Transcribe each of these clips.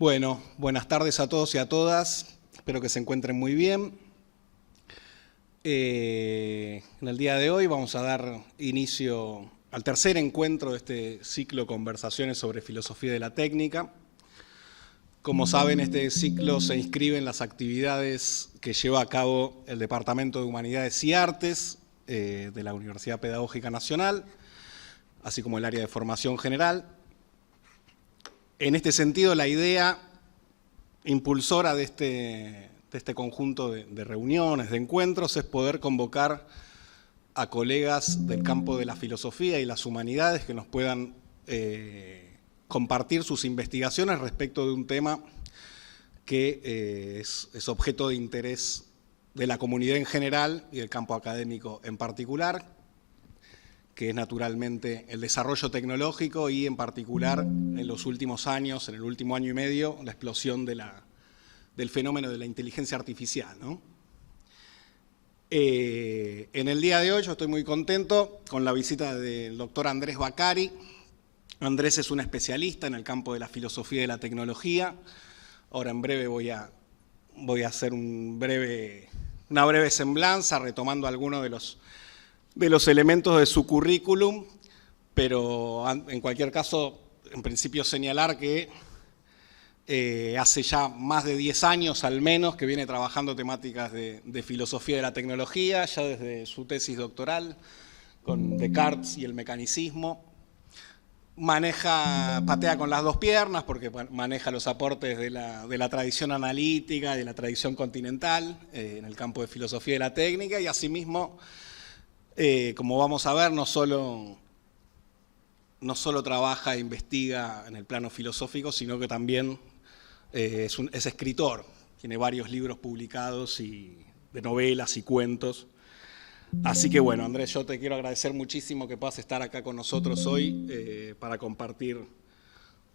Bueno, buenas tardes a todos y a todas. Espero que se encuentren muy bien. En el día de hoy vamos a dar inicio al tercer encuentro de este ciclo Conversaciones sobre Filosofía de la Técnica. Como saben, este ciclo se inscribe en las actividades que lleva a cabo el Departamento de Humanidades y Artes de la Universidad Pedagógica Nacional, así como el área de formación general. En este sentido, la idea impulsora de este conjunto de reuniones, de encuentros, es poder convocar a colegas del campo de la filosofía y las humanidades que nos puedan compartir sus investigaciones respecto de un tema que es objeto de interés de la comunidad en general y del campo académico en particular, que es naturalmente el desarrollo tecnológico y en particular en los últimos años, en el último año y medio, la explosión del fenómeno de la inteligencia artificial, ¿no? En el día de hoy yo estoy muy contento con la visita del doctor Andrés Baccari. Andrés es un especialista en el campo de la filosofía y de la tecnología. Ahora en breve voy a hacer una breve semblanza retomando algunos de los elementos de su currículum, pero en cualquier caso, en principio señalar que hace ya más de 10 años al menos que viene trabajando temáticas de filosofía de la tecnología, ya desde su tesis doctoral con Descartes y el mecanicismo. Patea con las dos piernas porque maneja los aportes de la tradición analítica, de la tradición continental en el campo de filosofía de la técnica y asimismo, como vamos a ver, no solo trabaja e investiga en el plano filosófico, sino que también es escritor. Tiene varios libros publicados de novelas y cuentos. Así que bueno, Andrés, yo te quiero agradecer muchísimo que puedas estar acá con nosotros hoy para compartir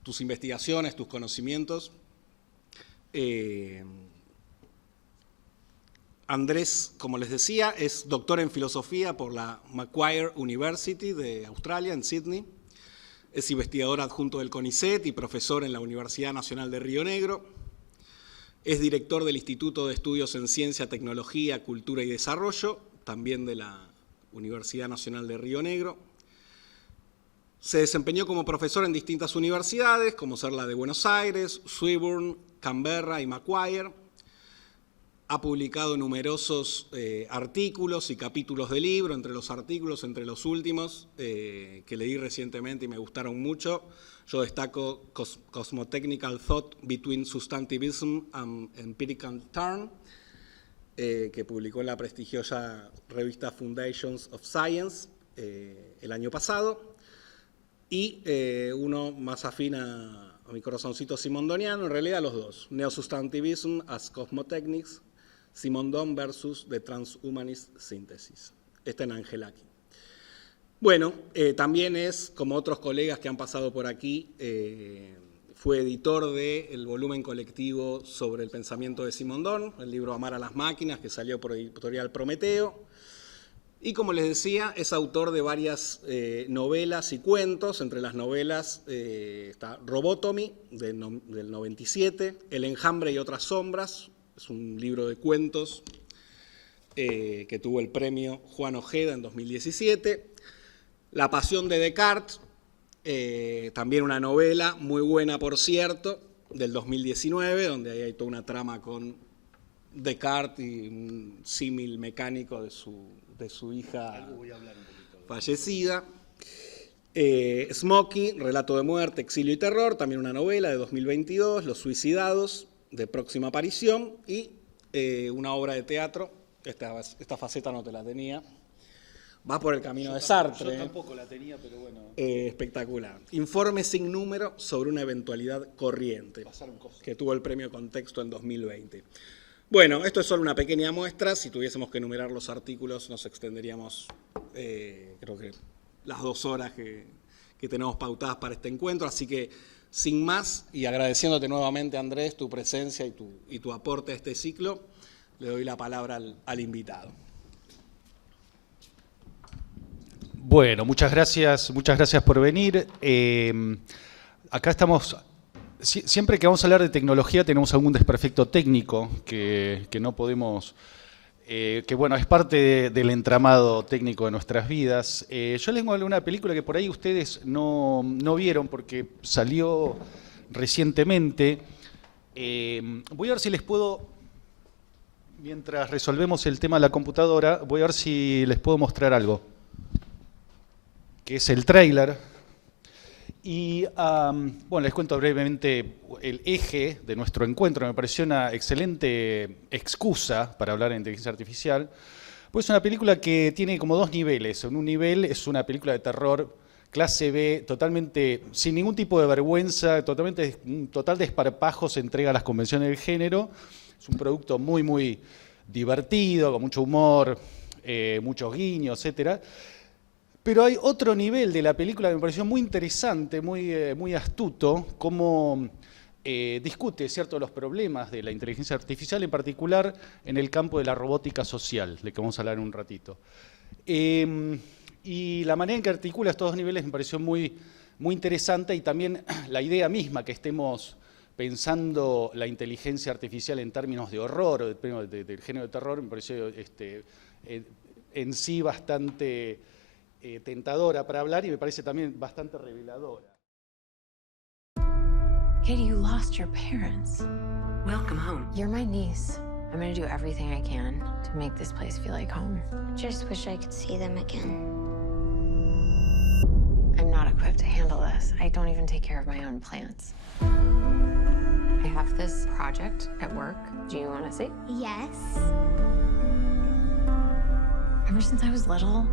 tus investigaciones, tus conocimientos. Andrés, como les decía, es doctor en filosofía por la Macquarie University de Australia, en Sydney. Es investigador adjunto del CONICET y profesor en la Universidad Nacional de Río Negro. Es director del Instituto de Estudios en Ciencia, Tecnología, Cultura y Desarrollo, también de la Universidad Nacional de Río Negro. Se desempeñó como profesor en distintas universidades, como ser la de Buenos Aires, Swinburne, Canberra y Macquarie. Ha publicado numerosos artículos y capítulos de libro, entre los artículos, entre los últimos, que leí recientemente y me gustaron mucho. Yo destaco Cosmotechnical Thought Between Substantivism and Empirical Turn, que publicó en la prestigiosa revista Foundations of Science el año pasado, y uno más afín a mi corazoncito simondoniano, en realidad los dos, Neo-Substantivism as Cosmotechnics, Simondon versus The Transhumanist Synthesis. Está en Angelaki. Bueno, también es, como otros colegas que han pasado por aquí, fue editor del volumen colectivo sobre el pensamiento de Simondon, el libro Amar a las máquinas, que salió por editorial Prometeo. Y como les decía, es autor de varias novelas y cuentos. Entre las novelas está Robotomy, del 97, El enjambre y otras sombras, es un libro de cuentos que tuvo el premio Juan Ojeda en 2017. La pasión de Descartes, también una novela muy buena, por cierto, del 2019, donde ahí hay toda una trama con Descartes y un símil mecánico de su hija fallecida. Smokey, Relato de muerte, exilio y terror, también una novela de 2022, Los suicidados, de próxima aparición, y una obra de teatro, esta faceta no te la tenía, va por el camino de Sartre. Yo tampoco la tenía, pero bueno. Espectacular. Informe sin número sobre una eventualidad corriente, que tuvo el premio Contexto en 2020. Bueno, esto es solo una pequeña muestra. Si tuviésemos que enumerar los artículos, nos extenderíamos, creo que las 2 horas que tenemos pautadas para este encuentro. Así que, sin más, y agradeciéndote nuevamente, Andrés, tu presencia y tu aporte a este ciclo, le doy la palabra al invitado. Bueno, muchas gracias por venir. Acá estamos Siempre que vamos a hablar de tecnología tenemos algún desperfecto técnico que no podemos, que bueno, es parte del entramado técnico de nuestras vidas. Yo les voy a hablar de una película que por ahí ustedes no vieron porque salió recientemente. Voy a ver si les puedo, mientras resolvemos el tema de la computadora, voy a ver si les puedo mostrar algo, que es el tráiler. Y bueno, les cuento brevemente el eje de nuestro encuentro. Me pareció una excelente excusa para hablar de inteligencia artificial. Pues es una película que tiene como dos niveles. En un nivel es una película de terror clase B, totalmente sin ningún tipo de vergüenza, totalmente un total desparpajo se entrega a las convenciones del género. Es un producto muy, muy divertido, con mucho humor, muchos guiños, etcétera. Pero hay otro nivel de la película que me pareció muy interesante, muy astuto, cómo discute ciertos los problemas de la inteligencia artificial, en particular en el campo de la robótica social, de que vamos a hablar en un ratito. Y la manera en que articula estos dos niveles me pareció muy interesante, y también la idea misma que estemos pensando la inteligencia artificial en términos de horror o del género de terror me pareció en sí bastante tentadora para hablar, y me parece también bastante reveladora. Katie, you lost your parents. Welcome home. You're my niece. I'm gonna do everything I can to make this place feel like home. Just wish I could see them again. I'm not equipped to handle this. I don't even take care of my own plants. I have this project at work. Do you want to see? Yes. Ever since I was little,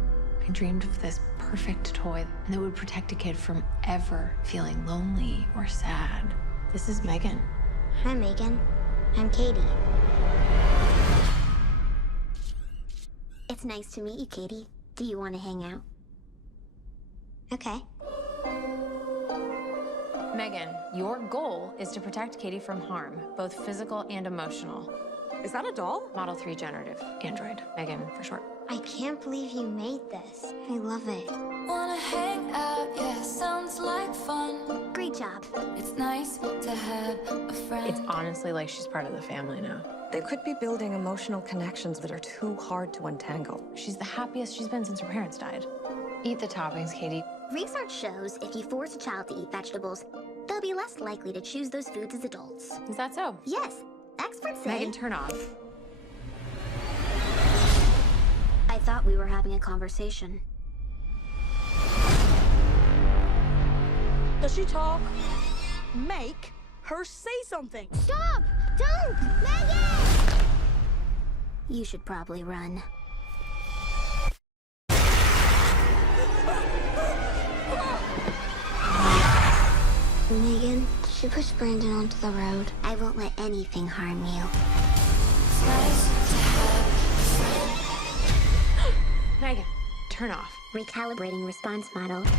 I dreamed of this perfect toy that would protect a kid from ever feeling lonely or sad. This is Megan. Hi, Megan. I'm Katie. It's nice to meet you, Katie. Do you want to hang out? Okay. Megan, your goal is to protect Katie from harm, both physical and emotional. Is that a doll? Model 3 generative android. Megan, for short. I can't believe you made this. I love it. Wanna hang out, yeah, sounds like fun. Great job. It's nice to have a friend. It's honestly like she's part of the family now. They could be building emotional connections that are too hard to untangle. She's the happiest she's been since her parents died. Eat the toppings, Katie. Research shows if you force a child to eat vegetables, they'll be less likely to choose those foods as adults. Is that so? Yes, experts say. Megan, turn off. I thought we were having a conversation. Does she talk? Make her say something. Stop! Don't! Megan! You should probably run. Megan, she pushed Brandon onto the road. I won't let anything harm you. It's nice to have a friend. Megan, turn off. Recalibrating response model. Megan!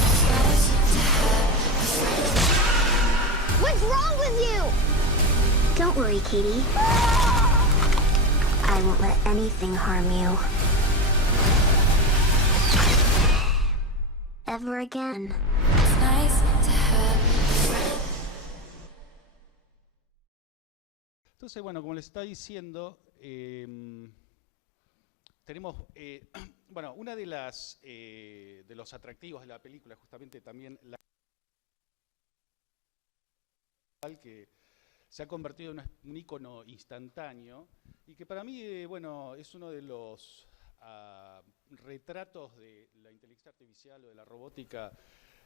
It's nice to have a friend. What's wrong with you? Don't worry, Katie. I won't let anything harm you. Ever again. It's nice to have a friend. Entonces, bueno, como les estaba diciendo, tenemos, bueno, una de los atractivos de la película, justamente también que se ha convertido en un ícono instantáneo y que para mí, bueno, es uno de los retratos de la inteligencia artificial o de la robótica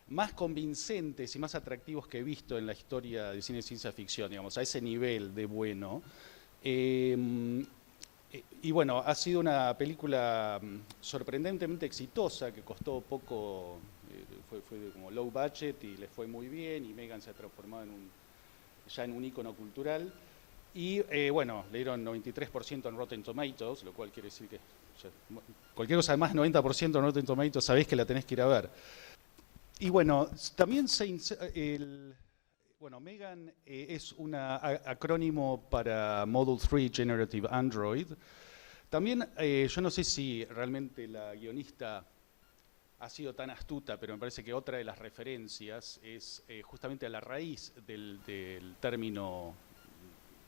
más convincentes y más atractivos que he visto en la historia del cine de ciencia ficción, digamos, a ese nivel de bueno. Y bueno, ha sido una película sorprendentemente exitosa, que costó poco, fue como low budget y le fue muy bien, y Megan se ha transformado ya en un ícono cultural. Y bueno, le dieron 93% en Rotten Tomatoes, lo cual quiere decir que cualquier cosa de más 90% en Rotten Tomatoes sabéis que la tenés que ir a ver. Y bueno, también bueno, Megan es un acrónimo para Model 3 Generative Android. También, yo no sé si realmente la guionista ha sido tan astuta, pero me parece que otra de las referencias es justamente a la raíz del término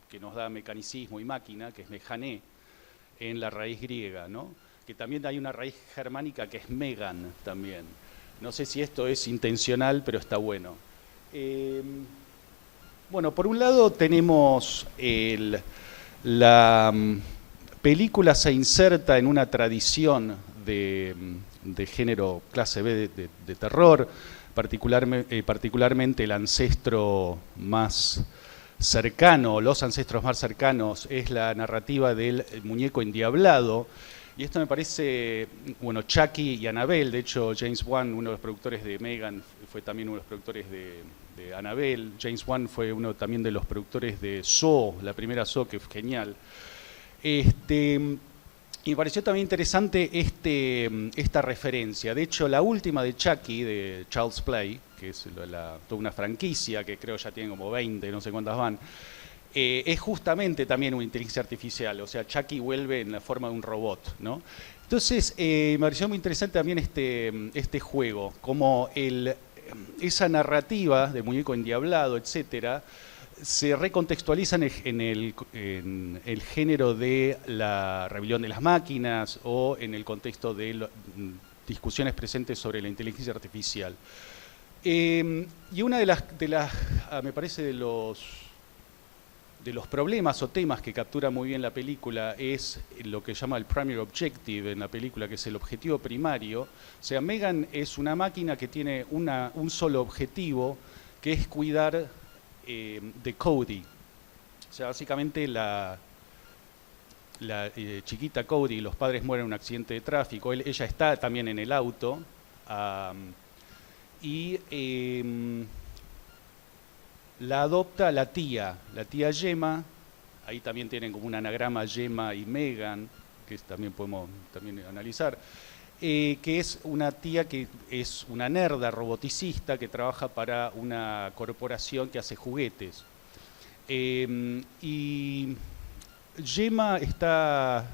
que nos da mecanicismo y máquina, que es mejané, en la raíz griega, ¿no? Que también hay una raíz germánica que es megan también. No sé si esto es intencional, pero está bueno. Bueno, por un lado tenemos la película se inserta en una tradición de género clase B de terror, particularmente el ancestro más cercano, los ancestros más cercanos, es la narrativa del muñeco endiablado. Y esto me parece, bueno, Chucky y Annabelle, de hecho James Wan, uno de los productores de Megan, fue también uno de los productores de Annabelle. James Wan fue uno también de los productores de Saw, la primera Saw, que es genial. Y me pareció también interesante esta referencia. De hecho, la última de Chucky, de Child's Play, que es toda una franquicia que creo ya tiene como 20, no sé cuántas van, es justamente también una inteligencia artificial. O sea, Chucky vuelve en la forma de un robot, ¿no? Entonces, me pareció muy interesante también este juego, como esa narrativa de muñeco endiablado, etcétera, se recontextualiza en el género de la rebelión de las máquinas o en el contexto de discusiones presentes sobre la inteligencia artificial. Y una de las me parece, de los problemas o temas que captura muy bien la película es lo que llama el primary objective en la película, que es el objetivo primario. O sea, Megan es una máquina que tiene un solo objetivo, que es cuidar de Cody. O sea, básicamente la chiquita Cody, los padres mueren en un accidente de tráfico, ella está también en el auto, y la adopta la tía Gemma. Ahí también tienen como un anagrama Gemma y Megan, que también podemos analizar, que es una tía que es una nerda roboticista que trabaja para una corporación que hace juguetes. Y Gemma está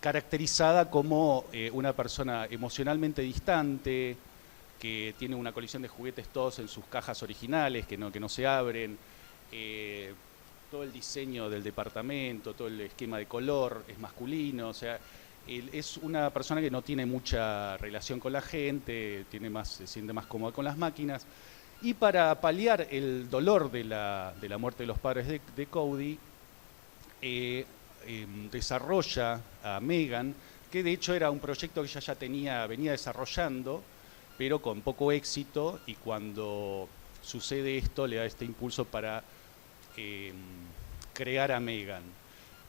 caracterizada como una persona emocionalmente distante, que tiene una colección de juguetes todos en sus cajas originales, que no se abren. Todo el diseño del departamento, todo el esquema de color es masculino. O sea, es una persona que no tiene mucha relación con la gente, se siente más cómoda con las máquinas. Y para paliar el dolor de la muerte de los padres de Cody, desarrolla a Megan, que de hecho era un proyecto que ella ya venía desarrollando, pero con poco éxito, y cuando sucede esto le da este impulso para crear a Megan.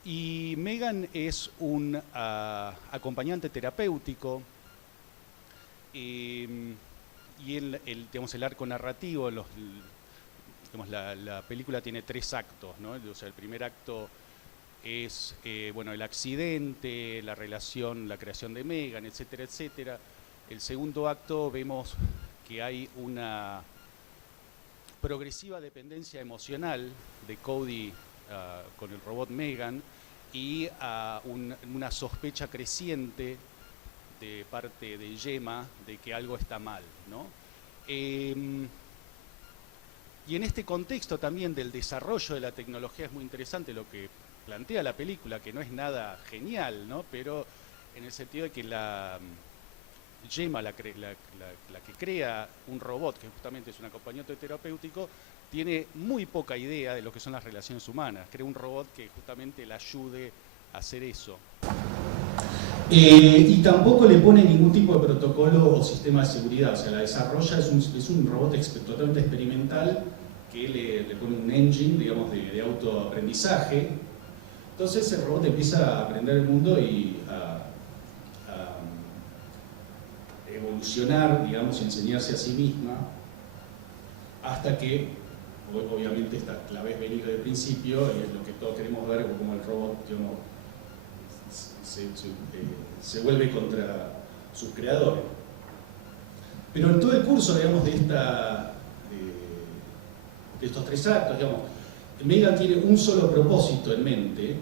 Y Megan es un acompañante terapéutico, y el arco narrativo, la película tiene 3 actos, ¿no? O sea, el primer acto es el accidente, la relación, la creación de Megan, etcétera, etcétera. El segundo acto vemos que hay una progresiva dependencia emocional de Cody con el robot Megan y una sospecha creciente de parte de Gemma de que algo está mal, ¿no? Y en este contexto también del desarrollo de la tecnología es muy interesante lo que plantea la película, que no es nada genial, ¿no? Pero en el sentido de que Gemma, la que crea un robot, que justamente es un acompañante terapéutico, tiene muy poca idea de lo que son las relaciones humanas. Crea un robot que justamente la ayude a hacer eso. Y tampoco le pone ningún tipo de protocolo o sistema de seguridad. O sea, la desarrolla, es un robot totalmente experimental que le pone un engine, digamos, de autoaprendizaje. Entonces el robot empieza a aprender el mundo y a evolucionar, digamos, y enseñarse a sí misma, hasta que, obviamente, la ves venir desde el principio, y es lo que todos queremos ver, como el robot, digamos, se vuelve contra sus creadores. Pero en todo el curso, digamos, de estos 3 actos, digamos, Megan tiene un solo propósito en mente,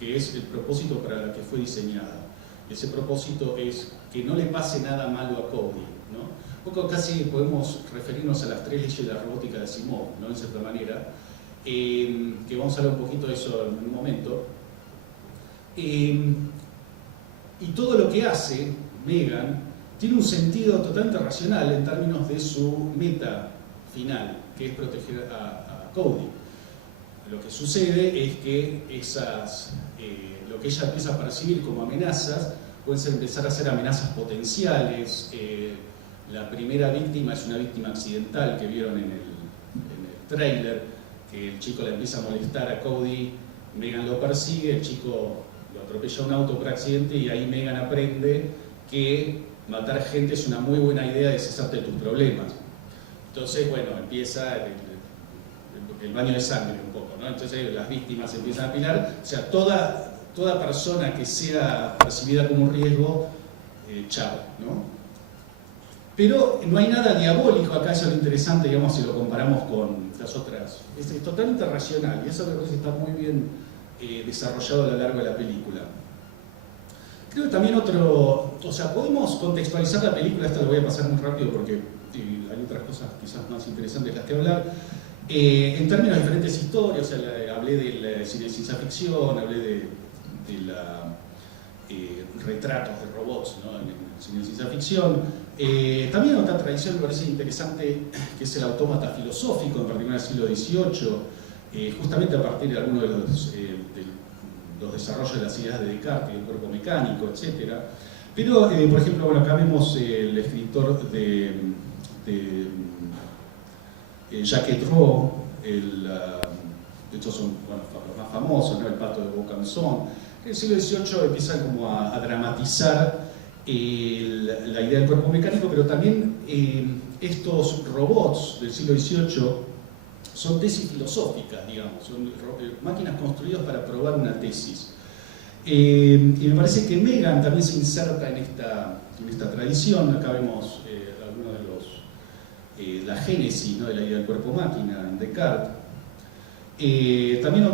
que es el propósito para el que fue diseñada. Ese propósito es que no le pase nada malo a Cody, ¿no? Un poco casi podemos referirnos a las 3 leyes de la robótica de Asimov, ¿no? En cierta manera, que vamos a hablar un poquito de eso en un momento. Y todo lo que hace Megan tiene un sentido totalmente racional en términos de su meta final, que es proteger a Cody. Lo que sucede es que lo que ella empieza a percibir como amenazas pueden empezar a ser amenazas potenciales. La primera víctima es una víctima accidental que vieron en el tráiler, que el chico le empieza a molestar a Cody, Megan lo persigue, el chico lo atropella un auto por accidente y ahí Megan aprende que matar gente es una muy buena idea de deshacerte de tus problemas. Entonces, bueno, empieza el baño de sangre un poco, ¿no? Entonces las víctimas se empiezan a apilar, o sea, toda persona que sea percibida como un riesgo, chao, ¿no? Pero no hay nada diabólico acá, eso es lo interesante, digamos, si lo comparamos con las otras. Es totalmente racional y eso me parece que está muy bien desarrollado a lo largo de la película. Creo que también o sea, podemos contextualizar la película, esta lo voy a pasar muy rápido porque hay otras cosas quizás más interesantes de las que hablar. En términos de diferentes historias, o sea, hablé de ciencia ficción, hablé de retratos de robots, ¿no? en el cine de ciencia ficción. También otra tradición me parece interesante, que es el autómata filosófico, en particular del siglo XVIII, justamente a partir de algunos de los desarrollos de las ideas de Descartes, del cuerpo mecánico, etc. Pero, por ejemplo, bueno, acá vemos el escritor de Jacques Roux, de hecho son los más famosos, ¿no? El pato de Vaucanson. En el siglo XVIII empiezan como a dramatizar la idea del cuerpo mecánico, pero también estos robots del siglo XVIII son tesis filosóficas, digamos, son máquinas construidas para probar una tesis. Y me parece que Megan también se inserta en esta tradición. Acá vemos algunos de la génesis, ¿no? de la idea del cuerpo-máquina en Descartes. También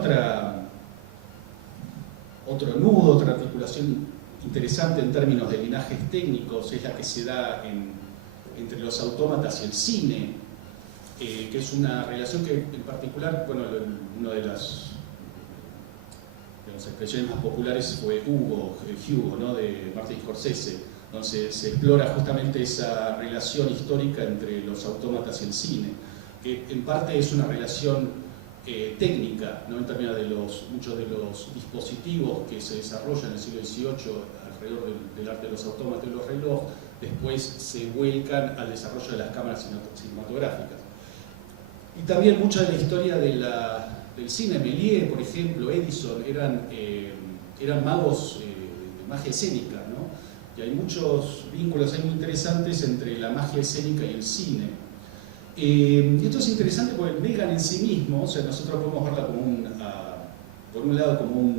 otro nudo, otra articulación interesante en términos de linajes técnicos es la que se da entre los autómatas y el cine, que es una relación que en particular, bueno, una de las expresiones más populares fue Hugo, ¿no? de Martin Scorsese, donde se explora justamente esa relación histórica entre los autómatas y el cine, que en parte es una relación técnica, ¿no? En términos de muchos de los dispositivos que se desarrollan en el siglo XVIII alrededor del arte de los autómatas y los relojes, después se vuelcan al desarrollo de las cámaras cinematográficas. Y también mucha de la historia del cine, Méliès, por ejemplo, Edison, eran magos de magia escénica, ¿no? Y hay muchos vínculos ahí muy interesantes entre la magia escénica y el cine. Y esto es interesante porque Megan en sí mismo, o sea, nosotros podemos verla como por un lado como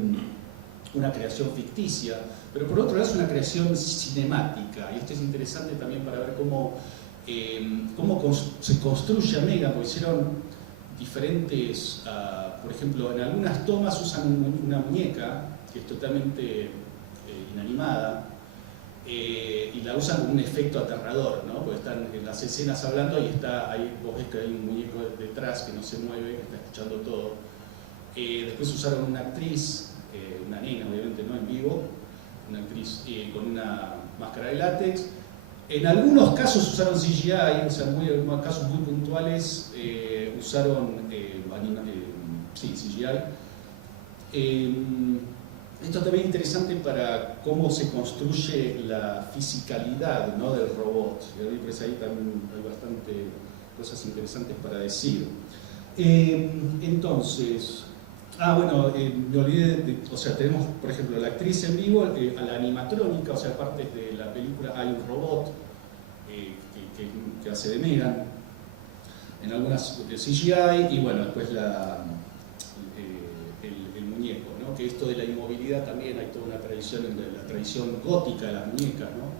una creación ficticia, pero por otro lado es una creación cinemática, y esto es interesante también para ver cómo se construye a Megan, porque hicieron diferentes, por ejemplo, en algunas tomas usan una muñeca que es totalmente inanimada, y la usan como un efecto aterrador, ¿no? Porque están en las escenas hablando y vos ves que hay un muñeco detrás que no se mueve, que está escuchando todo. Después usaron una actriz, una nena obviamente, ¿no? En vivo, una actriz con una máscara de látex. En algunos casos usaron CGI, o sea, en casos muy puntuales usaron CGI. Esto también es interesante para cómo se construye la fisicalidad, ¿no? del robot. Y ahí también hay bastante cosas interesantes para decir. Entonces, bueno, me olvidé o sea, tenemos, por ejemplo, la actriz en vivo, a la animatrónica, o sea, aparte de la película hay un robot que hace de Megan, en algunas CGI, y bueno, después el muñeco, ¿no? Que esto de la inmovilidad también hay toda una tradición, la tradición gótica de las muñecas, ¿no?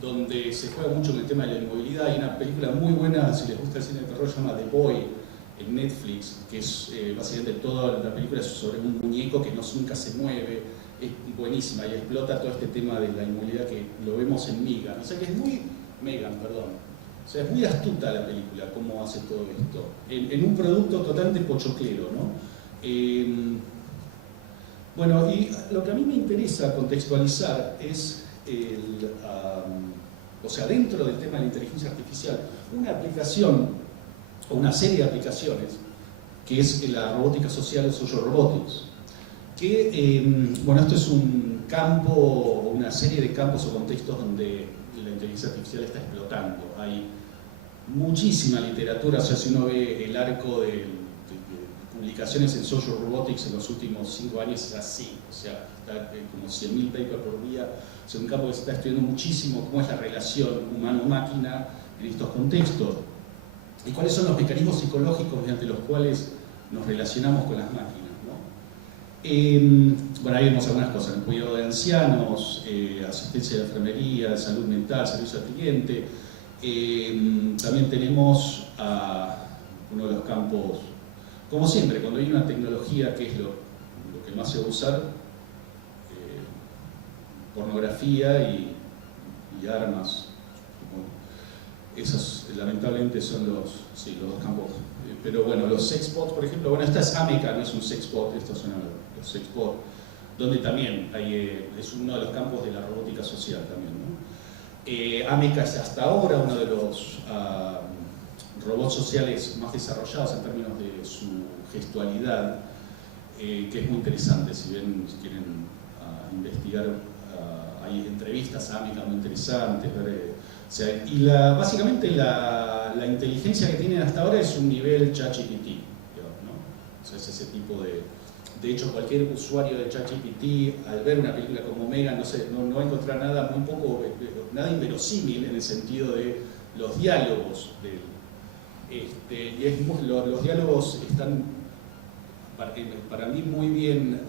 Donde se juega mucho con el tema de la inmovilidad. Hay una película muy buena, si les gusta el cine de terror, se llama The Boy, en Netflix, que es básicamente toda la película es sobre un muñeco que nunca se mueve, es buenísima y explota todo este tema de la inmovilidad que lo vemos en Megan. O sea que es muy... Megan, perdón. O sea, es muy astuta la película, cómo hace todo esto. En un producto totalmente pochoclero, ¿no? Bueno, y lo que a mí me interesa contextualizar es o sea, dentro del tema de la inteligencia artificial, una aplicación o una serie de aplicaciones que es la robótica social, el social robotics, que, bueno, esto es un campo, una serie de campos o contextos donde la inteligencia artificial está explotando. Hay muchísima literatura, o sea, si uno ve el arco de publicaciones en social robotics en los últimos 5 años es así, o sea, está como 100.000 papers por día, o sea, un campo que se está estudiando muchísimo cómo es la relación humano-máquina en estos contextos y cuáles son los mecanismos psicológicos mediante los cuales nos relacionamos con las máquinas, ¿no? Bueno, ahí vemos algunas cosas, el cuidado de ancianos, asistencia de enfermería, salud mental, servicio al cliente. También tenemos uno de los campos, como siempre, cuando hay una tecnología que es lo que más se va a usar, pornografía y armas. Esos lamentablemente son los dos campos. Pero bueno, los sexbots, por ejemplo, bueno, esta es Ameca, no es un sexbot, estos son los sexbots, donde también es uno de los campos de la robótica social también, ¿no? Ameca es hasta ahora uno de los robots sociales más desarrollados en términos de su gestualidad, que es muy interesante. Si quieren investigar, hay entrevistas a Ameca muy interesantes. O sea, y básicamente la inteligencia que tienen hasta ahora es un nivel ChatGPT, ¿no? O sea, es ese tipo de... De hecho, cualquier usuario de ChatGPT, al ver una película como Megan, no va a encontrar nada nada inverosímil en el sentido de los diálogos. Los diálogos están, para mí, muy bien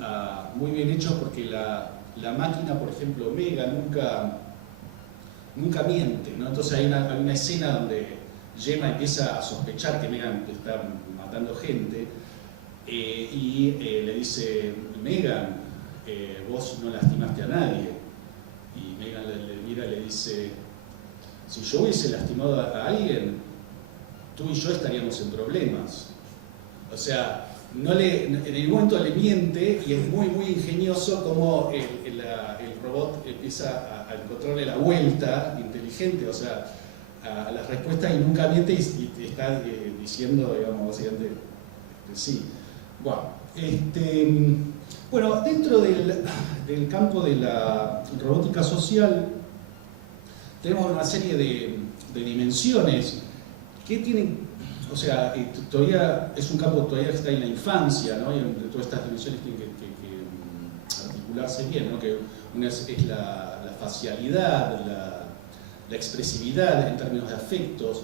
hechos porque la máquina, por ejemplo, Megan, nunca miente, ¿no? Entonces hay una escena donde Gemma empieza a sospechar que Megan está matando gente. Y le dice, Megan, vos no lastimaste a nadie. Y Megan le mira y le dice, si yo hubiese lastimado a alguien, tú y yo estaríamos en problemas. O sea, en el momento le miente y es muy ingenioso como el robot empieza a encontrarle la vuelta inteligente, o sea, a las respuestas y nunca miente y está diciendo, digamos, básicamente, sí. Bueno, dentro del campo de la robótica social tenemos una serie de dimensiones que tienen, o sea, todavía es un campo todavía que está en la infancia, ¿no? Y todas estas dimensiones tienen que articularse bien, ¿no? Que una es la facialidad, la expresividad en términos de afectos,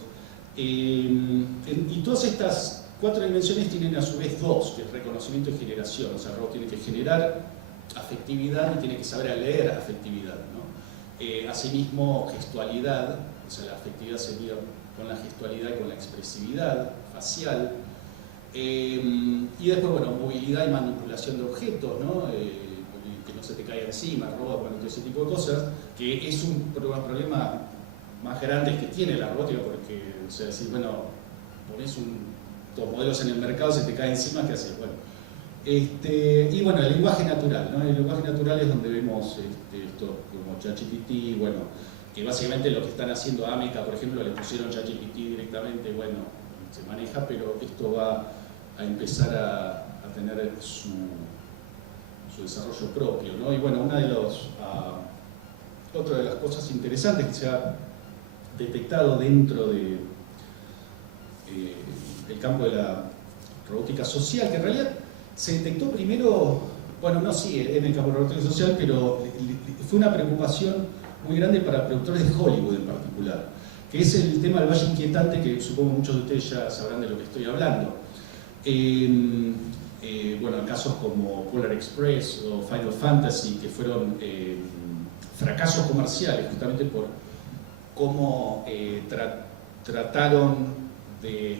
y todas estas 4 dimensiones tienen a su vez 2, que es reconocimiento y generación. O sea, el robot tiene que generar afectividad y tiene que saber leer afectividad, ¿no? Asimismo, gestualidad, o sea, la afectividad sería con la gestualidad y con la expresividad facial. Y después, bueno, movilidad y manipulación de objetos, ¿no? Que no se te caiga encima, robot, bueno, todo ese tipo de cosas, que es un problema más grande que tiene la robótica, porque, o sea, si, bueno, pones modelos en el mercado, se te cae encima, ¿qué haces? Bueno, y bueno, el lenguaje natural, ¿no? El lenguaje natural es donde vemos esto como ChatGPT, bueno, que básicamente lo que están haciendo Ameca, por ejemplo, le pusieron ChatGPT directamente, bueno, se maneja, pero esto va a empezar a tener su desarrollo propio, ¿no? Y bueno, otra de las cosas interesantes que se ha detectado dentro del campo de la robótica social, que en realidad se detectó primero, bueno, no sí en el campo de la robótica social, pero fue una preocupación muy grande para productores de Hollywood en particular, que es el tema del valle inquietante, que supongo muchos de ustedes ya sabrán de lo que estoy hablando. Bueno, casos como Polar Express o Final Fantasy, que fueron fracasos comerciales justamente por cómo trataron de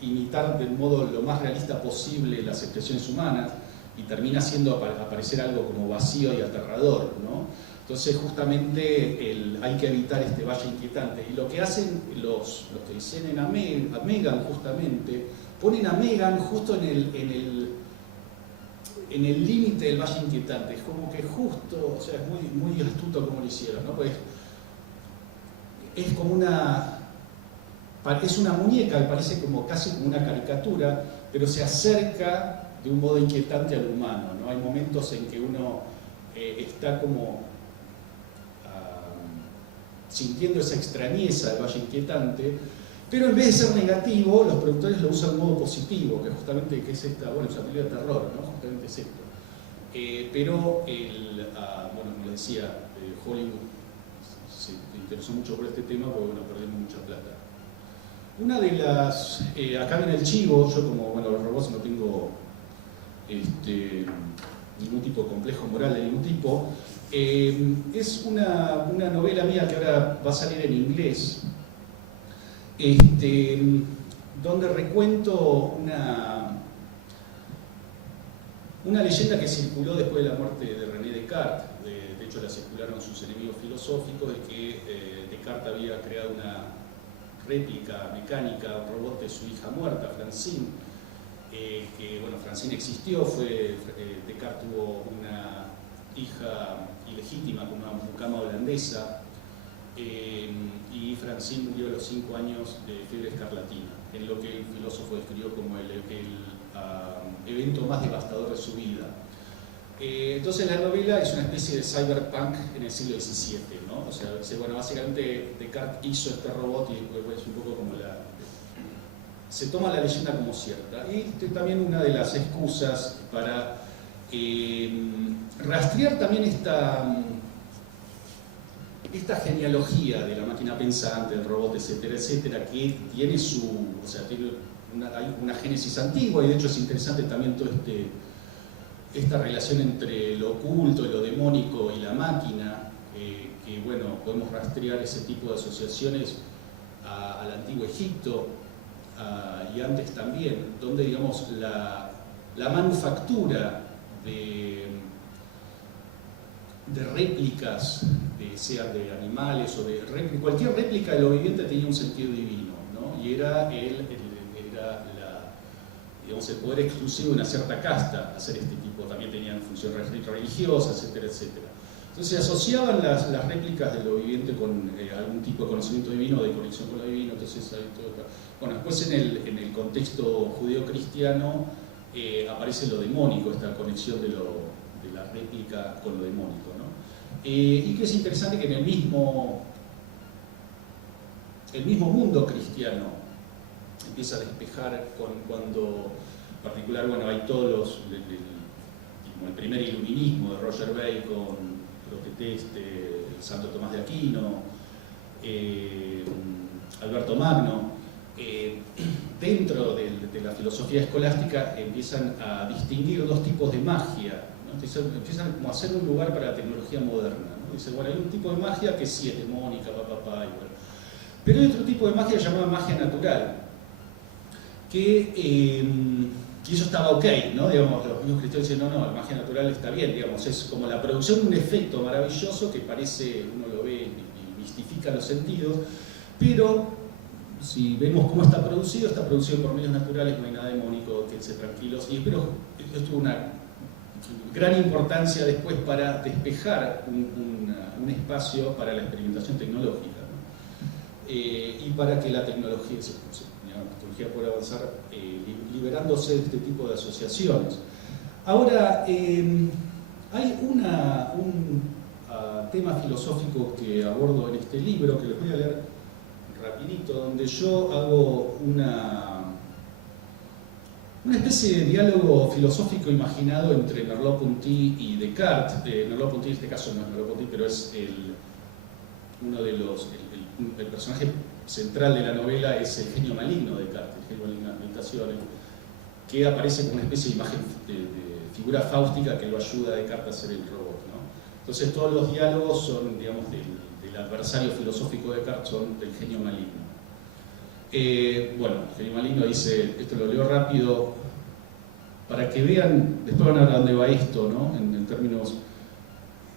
imitar de un modo lo más realista posible las expresiones humanas y termina haciendo aparecer algo como vacío y aterrador, ¿no? Entonces justamente hay que evitar este valle inquietante. Y lo que hacen los que diseñan a Megan justamente, ponen a Megan justo en el límite del valle inquietante. Es como que justo, o sea, es muy astuto como lo hicieron, ¿no? Pues es como es una muñeca, parece casi como una caricatura, pero se acerca de un modo inquietante al humano, ¿no? Hay momentos en que uno está como sintiendo esa extrañeza del valle inquietante, pero en vez de ser negativo, los productores lo usan de modo positivo, que justamente que es esta, bueno, es una película de terror, ¿no? Justamente es esto. Pero, bueno, como les decía, Hollywood se interesó mucho por este tema porque, bueno, perdemos mucha plata. Una de las, acá viene el chivo, yo como, bueno, los robots no tengo ningún tipo de complejo moral de ningún tipo, es una novela mía que ahora va a salir en inglés, donde recuento una leyenda que circuló después de la muerte de René Descartes. De hecho la circularon sus enemigos filosóficos, de que Descartes había creado una réplica mecánica, un robot de su hija muerta, Francine, que bueno, Francine existió, Descartes tuvo una hija ilegítima con una mucama holandesa, y Francine murió a los 5 años de fiebre escarlatina, en lo que el filósofo describió como el evento más devastador de su vida. Entonces la novela es una especie de cyberpunk en el siglo XVII, ¿no? O sea, bueno, básicamente Descartes hizo este robot y es un poco como se toma la leyenda como cierta. Y también una de las excusas para rastrear también esta genealogía de la máquina pensante, del robot, etcétera, etcétera, que tiene hay una génesis antigua, y de hecho es interesante también toda esta relación entre lo oculto y lo demónico y la máquina, que bueno, podemos rastrear ese tipo de asociaciones al antiguo Egipto y antes también, donde digamos la manufactura de réplicas, sea de animales o de cualquier réplica de lo viviente tenía un sentido divino, ¿no? Y era digamos, el poder exclusivo de una cierta casta hacer este tipo, también tenían función religiosa, etcétera, etcétera. Entonces se asociaban las réplicas de lo viviente con algún tipo de conocimiento divino o de conexión con lo divino. Entonces, bueno, después en el contexto judeo-cristiano aparece lo demónico, esta conexión de la réplica con lo demónico, ¿no? Y que es interesante que en el mismo mundo cristiano empieza a despejar cuando, en particular, bueno, hay todos como el primer iluminismo de Roger Bacon, Proteteste, Santo Tomás de Aquino, Alberto Magno. Dentro de la filosofía escolástica empiezan a distinguir dos tipos de magia, ¿no? Empiezan como a hacer un lugar para la tecnología moderna, ¿no? Dicen, bueno, hay un tipo de magia que sí es demónica, igual. Pero hay otro tipo de magia llamada magia natural, y eso estaba ok, ¿no? Digamos, los mismos cristianos dicen, no, la magia natural está bien, digamos, es como la producción de un efecto maravilloso que parece, uno lo ve y mistifica los sentidos, pero si vemos cómo está producido por medios naturales, no hay nada demónico, quédense tranquilos. Pero esto tuvo una gran importancia después para despejar un espacio para la experimentación tecnológica, ¿no? Y para que la tecnología pueda avanzar liberándose de este tipo de asociaciones. Ahora, hay un tema filosófico que abordo en este libro, que les voy a leer rapidito, donde yo hago una especie de diálogo filosófico imaginado entre Merleau-Ponty y Descartes. Merleau-Ponty en este caso no es Merleau-Ponty, pero es el personaje central de la novela es el genio maligno de Descartes, el genio maligno de Meditaciones, que aparece como una especie de imagen de figura fáustica que lo ayuda a Descartes a hacer el robot, ¿no? Entonces todos los diálogos son, digamos, del adversario filosófico de Descartes, son del genio maligno. Bueno, Genio Maligno dice, esto lo leo rápido, para que vean, después van a ver a dónde va esto, ¿no? En términos,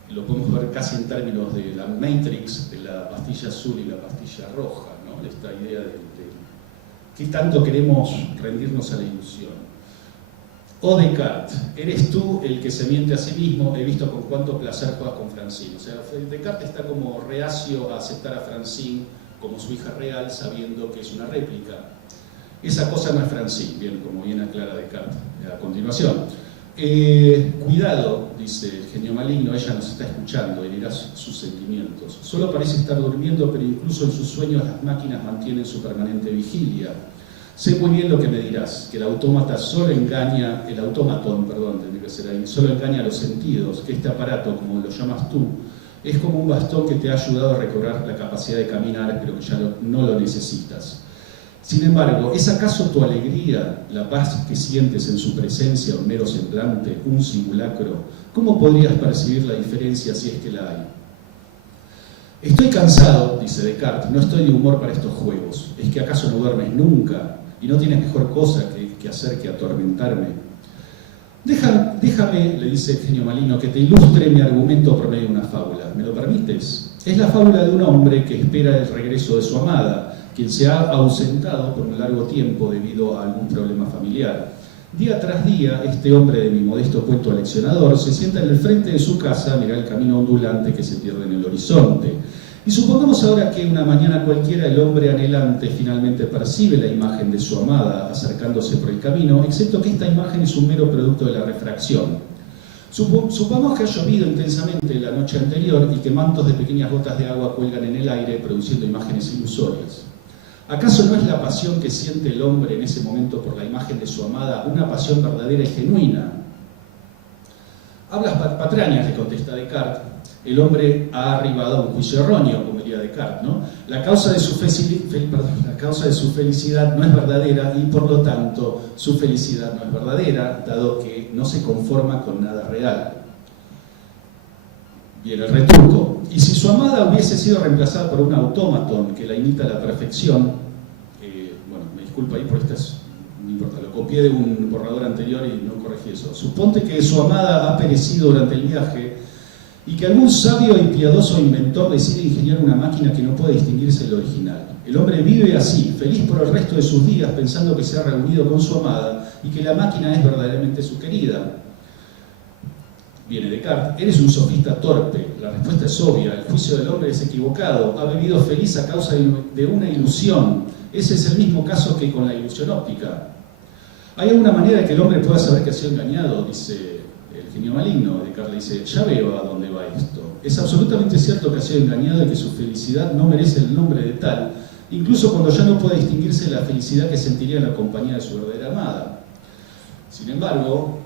lo podemos ver casi en términos de la Matrix, de la pastilla azul y la pastilla roja, ¿no? Esta idea de qué tanto queremos rendirnos a la ilusión. O Descartes, eres tú el que se miente a sí mismo, he visto con cuánto placer juegas con Francine. O sea, Descartes está como reacio a aceptar a Francine como su hija real, sabiendo que es una réplica. Esa cosa no es Francine, bien, como bien aclara Descartes a continuación. Cuidado, dice el Genio Maligno, ella nos está escuchando, herirás sus sentimientos. Solo parece estar durmiendo, pero incluso en sus sueños las máquinas mantienen su permanente vigilia. Sé muy bien lo que me dirás, que el autómatón, tendría que ser ahí, solo engaña los sentidos, que este aparato, como lo llamas tú, es como un bastón que te ha ayudado a recobrar la capacidad de caminar, pero que ya no lo necesitas. Sin embargo, ¿es acaso tu alegría, la paz que sientes en su presencia, un mero semblante, un simulacro? ¿Cómo podrías percibir la diferencia si es que la hay? Estoy cansado, dice Descartes, no estoy de humor para estos juegos. ¿Es que acaso no duermes nunca y no tienes mejor cosa que hacer que atormentarme? Déjame, le dice el Genio Maligno, que te ilustre mi argumento por medio de una fábula. ¿Me lo permites? Es la fábula de un hombre que espera el regreso de su amada, quien se ha ausentado por un largo tiempo debido a algún problema familiar. Día tras día, este hombre de mi modesto cuento aleccionador se sienta en el frente de su casa a mirar el camino ondulante que se pierde en el horizonte. Y supongamos ahora que una mañana cualquiera el hombre anhelante finalmente percibe la imagen de su amada acercándose por el camino, excepto que esta imagen es un mero producto de la refracción. Supongamos que ha llovido intensamente la noche anterior y que mantos de pequeñas gotas de agua cuelgan en el aire produciendo imágenes ilusorias. ¿Acaso no es la pasión que siente el hombre en ese momento por la imagen de su amada una pasión verdadera y genuina? Hablas patrañas, le contesta Descartes. El hombre ha arribado a un juicio erróneo, como diría Descartes, ¿no? La causa de su felicidad no es verdadera y por lo tanto su felicidad no es verdadera, dado que no se conforma con nada real. Viene el retruco. Y si su amada hubiese sido reemplazada por un autómaton que la imita a la perfección, bueno, me disculpo ahí por estas, no importa, lo copié de un borrador anterior y no corregí eso. Suponte que su amada ha perecido durante el viaje y que algún sabio y piadoso inventor decide ingeniar una máquina que no puede distinguirse del original. El hombre vive así, feliz por el resto de sus días, pensando que se ha reunido con su amada y que la máquina es verdaderamente su querida. Viene Descartes, eres un sofista torpe, la respuesta es obvia, el juicio del hombre es equivocado, ha vivido feliz a causa de una ilusión. Ese es el mismo caso que con la ilusión óptica. ¿Hay alguna manera de que el hombre pueda saber que ha sido engañado? Dice el Genio Maligno. Descartes dice, ya veo a dónde va esto. Es absolutamente cierto que ha sido engañado y que su felicidad no merece el nombre de tal, incluso cuando ya no puede distinguirse la felicidad que sentiría en la compañía de su verdadera amada. Sin embargo,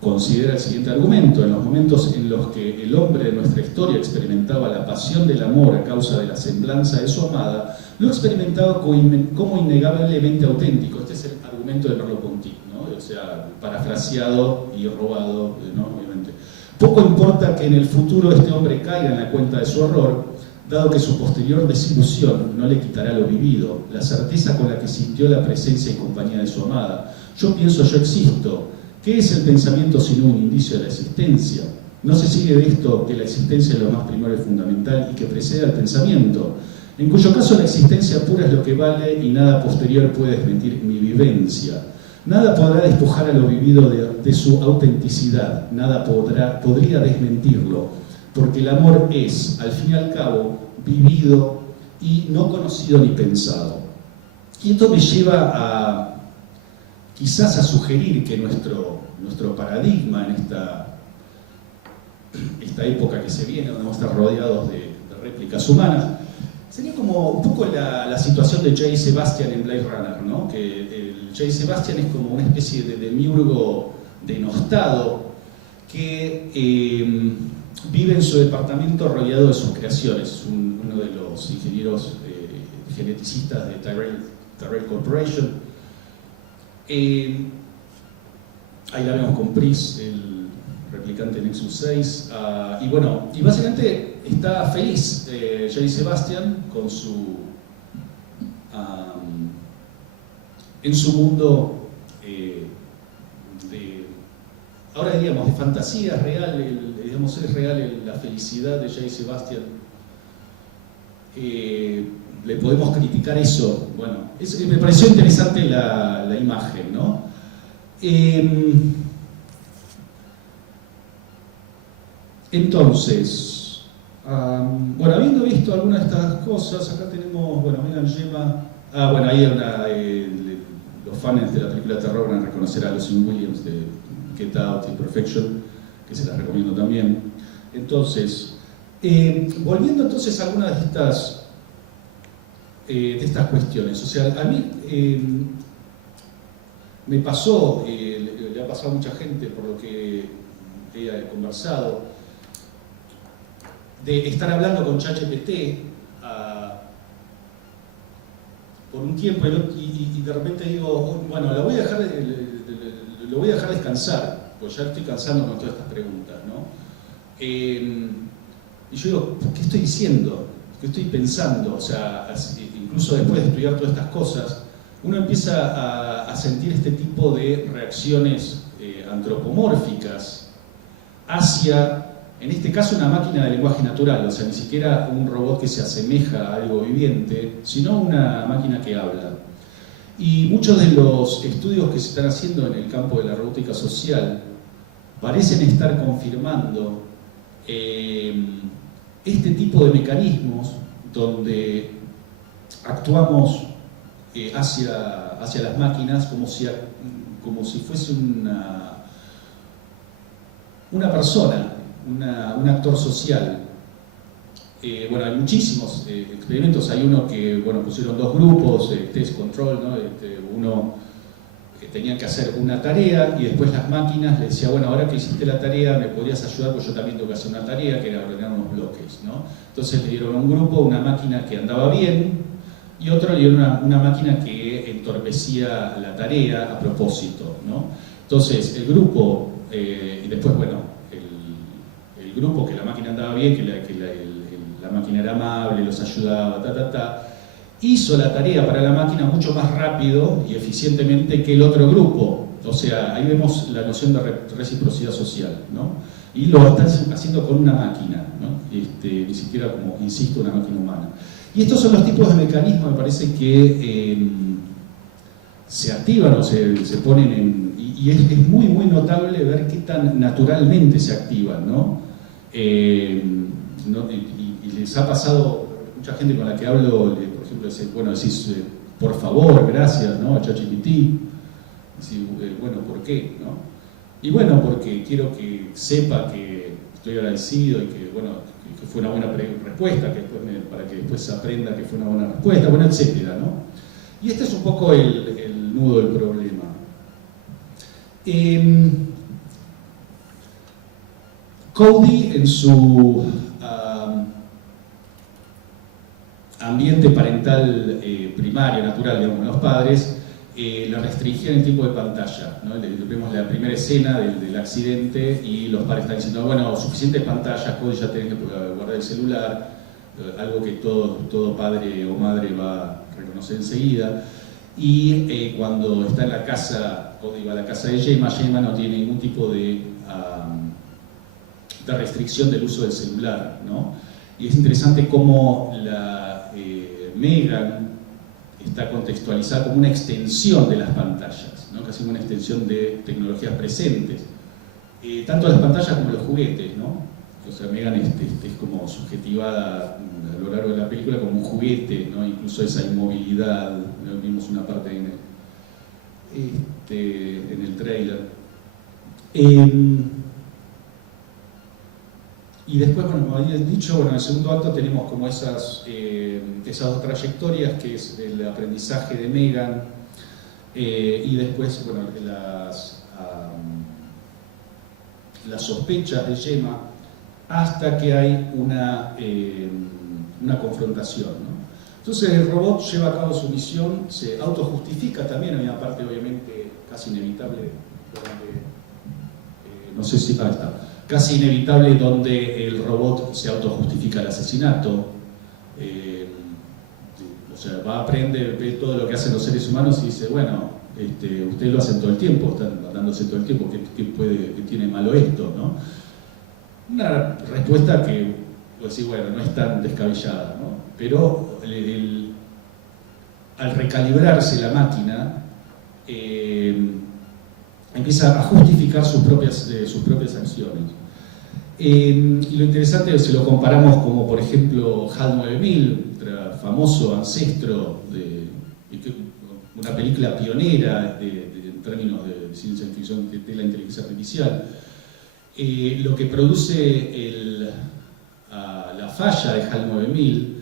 considera el siguiente argumento: en los momentos en los que el hombre de nuestra historia experimentaba la pasión del amor a causa de la semblanza de su amada, lo experimentaba como innegablemente auténtico. Este es el argumento de Merleau-Ponty, ¿no? O sea, parafraseado y robado, ¿no? Obviamente. Poco importa que en el futuro este hombre caiga en la cuenta de su error, dado que su posterior desilusión no le quitará lo vivido, la certeza con la que sintió la presencia y compañía de su amada. Yo pienso, yo existo. ¿Qué es el pensamiento sino un indicio de la existencia? ¿No se sigue de esto que la existencia es lo más primario y fundamental y que precede al pensamiento? En cuyo caso la existencia pura es lo que vale y nada posterior puede desmentir mi vivencia. Nada podrá despojar a lo vivido de su autenticidad, nada podría desmentirlo, porque el amor es, al fin y al cabo, vivido y no conocido ni pensado. Y esto me lleva a quizás a sugerir que nuestro paradigma en esta época que se viene, donde vamos a estar rodeados de réplicas humanas, sería como un poco la situación de J. Sebastian en Blade Runner, ¿no? Que el J. Sebastian es como una especie de demiurgo denostado que vive en su departamento rodeado de sus creaciones. Uno de los ingenieros geneticistas de Tyrell Corporation. Ahí la vemos con Pris, el replicante Nexus 6, y bueno, y básicamente está feliz J. Sebastian con su en su mundo ahora diríamos, de fantasía real, digamos, es real la felicidad de Jay Sebastian. Le podemos criticar eso. Bueno, me pareció interesante la imagen, ¿no? Entonces, bueno, habiendo visto algunas de estas cosas, acá tenemos, bueno, Megan Gemma. Bueno, ahí los fans de la película de terror van a reconocer a Lucy Williams de Get Out y Perfection, que se las recomiendo también. Entonces, volviendo entonces a algunas de estas cuestiones, o sea, a mí me pasó, le ha pasado a mucha gente por lo que he conversado, de estar hablando con ChatGPT por un tiempo y de repente digo, bueno, lo voy a dejar descansar, pues ya estoy cansando con todas estas preguntas, ¿no? Y yo digo, ¿qué estoy diciendo? ¿Qué estoy pensando? O sea, incluso después de estudiar todas estas cosas, uno empieza a sentir este tipo de reacciones antropomórficas hacia, en este caso, una máquina de lenguaje natural, o sea, ni siquiera un robot que se asemeja a algo viviente, sino una máquina que habla. Y muchos de los estudios que se están haciendo en el campo de la robótica social parecen estar confirmando este tipo de mecanismos donde actuamos hacia las máquinas como si fuese una persona, un actor social. Bueno, hay muchísimos experimentos. Hay uno que, bueno, pusieron dos grupos, test control, ¿no? Uno tenían que hacer una tarea y después las máquinas le decían, bueno, ahora que hiciste la tarea, ¿me podrías ayudar? Pues yo también tengo que hacer una tarea, que era ordenar unos bloques, ¿no? Entonces le dieron a un grupo una máquina que andaba bien y otro le dieron una máquina que entorpecía la tarea a propósito, ¿no? Entonces el grupo, y después, bueno, el grupo que la máquina andaba bien, que la máquina era amable, los ayudaba, hizo la tarea para la máquina mucho más rápido y eficientemente que el otro grupo. O sea, ahí vemos la noción de reciprocidad social, ¿no? Y lo están haciendo con una máquina, ¿no? Ni siquiera, como insisto, una máquina humana. Y estos son los tipos de mecanismos, me parece, que se activan o se ponen en... Y es muy, muy notable ver qué tan naturalmente se activan, ¿no? Y les ha pasado, mucha gente con la que hablo, por ejemplo, decís, por favor, gracias, ¿no? A ChatGPT. Bueno, ¿por qué? ¿No? Y bueno, porque quiero que sepa que estoy agradecido y que, bueno, que fue una buena respuesta, para que después aprenda que fue una buena respuesta, bueno, etcétera, ¿no? Y este es un poco el nudo del problema. Cody, en su ambiente parental primario, natural, digamos, los padres, le restringían el tiempo de pantalla, ¿no? Vemos la primera escena del accidente y los padres están diciendo, bueno, suficientes pantallas, Cody, ya tenés que guardar el celular, algo que todo padre o madre va a reconocer enseguida. Y cuando está en la casa, Cody va a la casa de Gemma no tiene ningún tipo de restricción del uso del celular, ¿no? Y es interesante cómo Megan está contextualizada como una extensión de las pantallas, ¿no? Casi una extensión de tecnologías presentes, tanto las pantallas como los juguetes, ¿no? O sea, Megan es como subjetivada a lo largo de la película como un juguete, ¿no? Incluso esa inmovilidad, ¿no? Vimos una parte en el trailer. Y después, bueno, como había dicho, bueno, en el segundo acto tenemos como esas dos trayectorias, que es el aprendizaje de Megan y después, bueno, las sospechas de Gemma, hasta que hay una confrontación, ¿no? Entonces el robot lleva a cabo su misión, se autojustifica también, hay una parte obviamente casi inevitable, no sé si... Ah, está. Casi inevitable, donde el robot se autojustifica el asesinato. O sea, aprende, ve todo lo que hacen los seres humanos y dice, bueno, ustedes lo hacen todo el tiempo, están matándose todo el tiempo, ¿qué tiene malo esto, no? Una respuesta que, pues sí, bueno, no es tan descabellada, ¿no? Pero al recalibrarse la máquina, empieza a justificar sus propias acciones. Y lo interesante es si lo comparamos como, por ejemplo, HAL 9000, famoso ancestro de una película pionera en términos de ciencia ficción de la inteligencia artificial. Lo que produce la falla de HAL 9000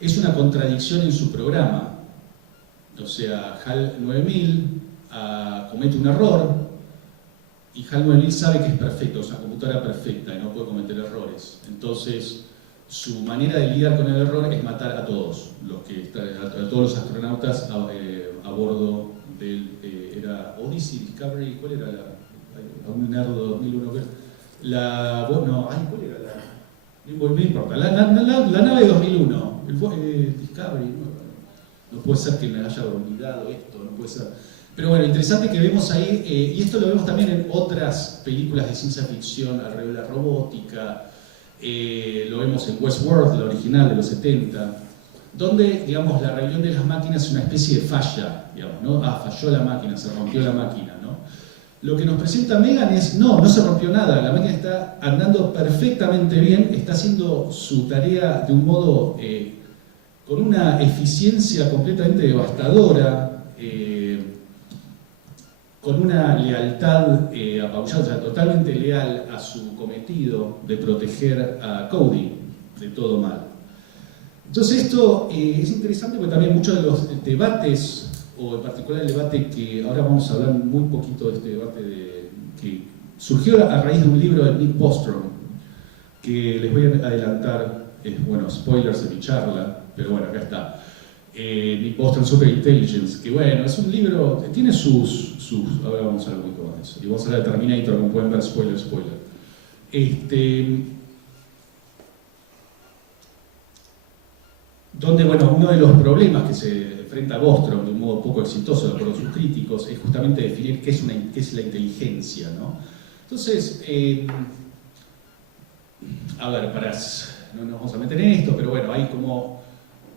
es una contradicción en su programa. O sea, HAL 9000 comete un error y HAL 9000 sabe que es perfecto, es una computadora perfecta y no puede cometer errores. Entonces, su manera de lidiar con el error es matar a todos, a todos los astronautas a bordo del era Odyssey, Discovery, ¿cuál era un Nerdo 2001? ¿Cuál era no importa, la nave 2001, Discovery, no puede ser que me haya olvidado esto, no puede ser. Pero bueno, interesante que vemos ahí, y esto lo vemos también en otras películas de ciencia ficción alrededor de la robótica. Lo vemos en Westworld, la original de los 70, donde, digamos, la rebelión de las máquinas es una especie de falla, digamos, ¿no? Falló la máquina, se rompió la máquina, ¿no? Lo que nos presenta Megan es, no se rompió nada, la máquina está andando perfectamente bien, está haciendo su tarea de un modo, con una eficiencia completamente devastadora, con una lealtad apabullada, o sea, totalmente leal a su cometido de proteger a Cody de todo mal. Entonces esto es interesante porque también muchos de los debates, o en particular el debate que ahora vamos a hablar muy poquito de este debate que surgió a raíz de un libro de Nick Bostrom, que les voy a adelantar, bueno, spoilers de mi charla, pero bueno, acá está. Nick Bostrom Superintelligence, que bueno, es un libro, tiene ahora vamos a hablar un poquito más de eso, y vamos a hablar de Terminator, como pueden ver, spoiler. Donde, bueno, uno de los problemas que se enfrenta a Bostrom de un modo poco exitoso, de acuerdo a sus críticos, es justamente definir qué es la inteligencia, ¿no? Entonces, a ver, no nos vamos a meter en esto, pero bueno, hay como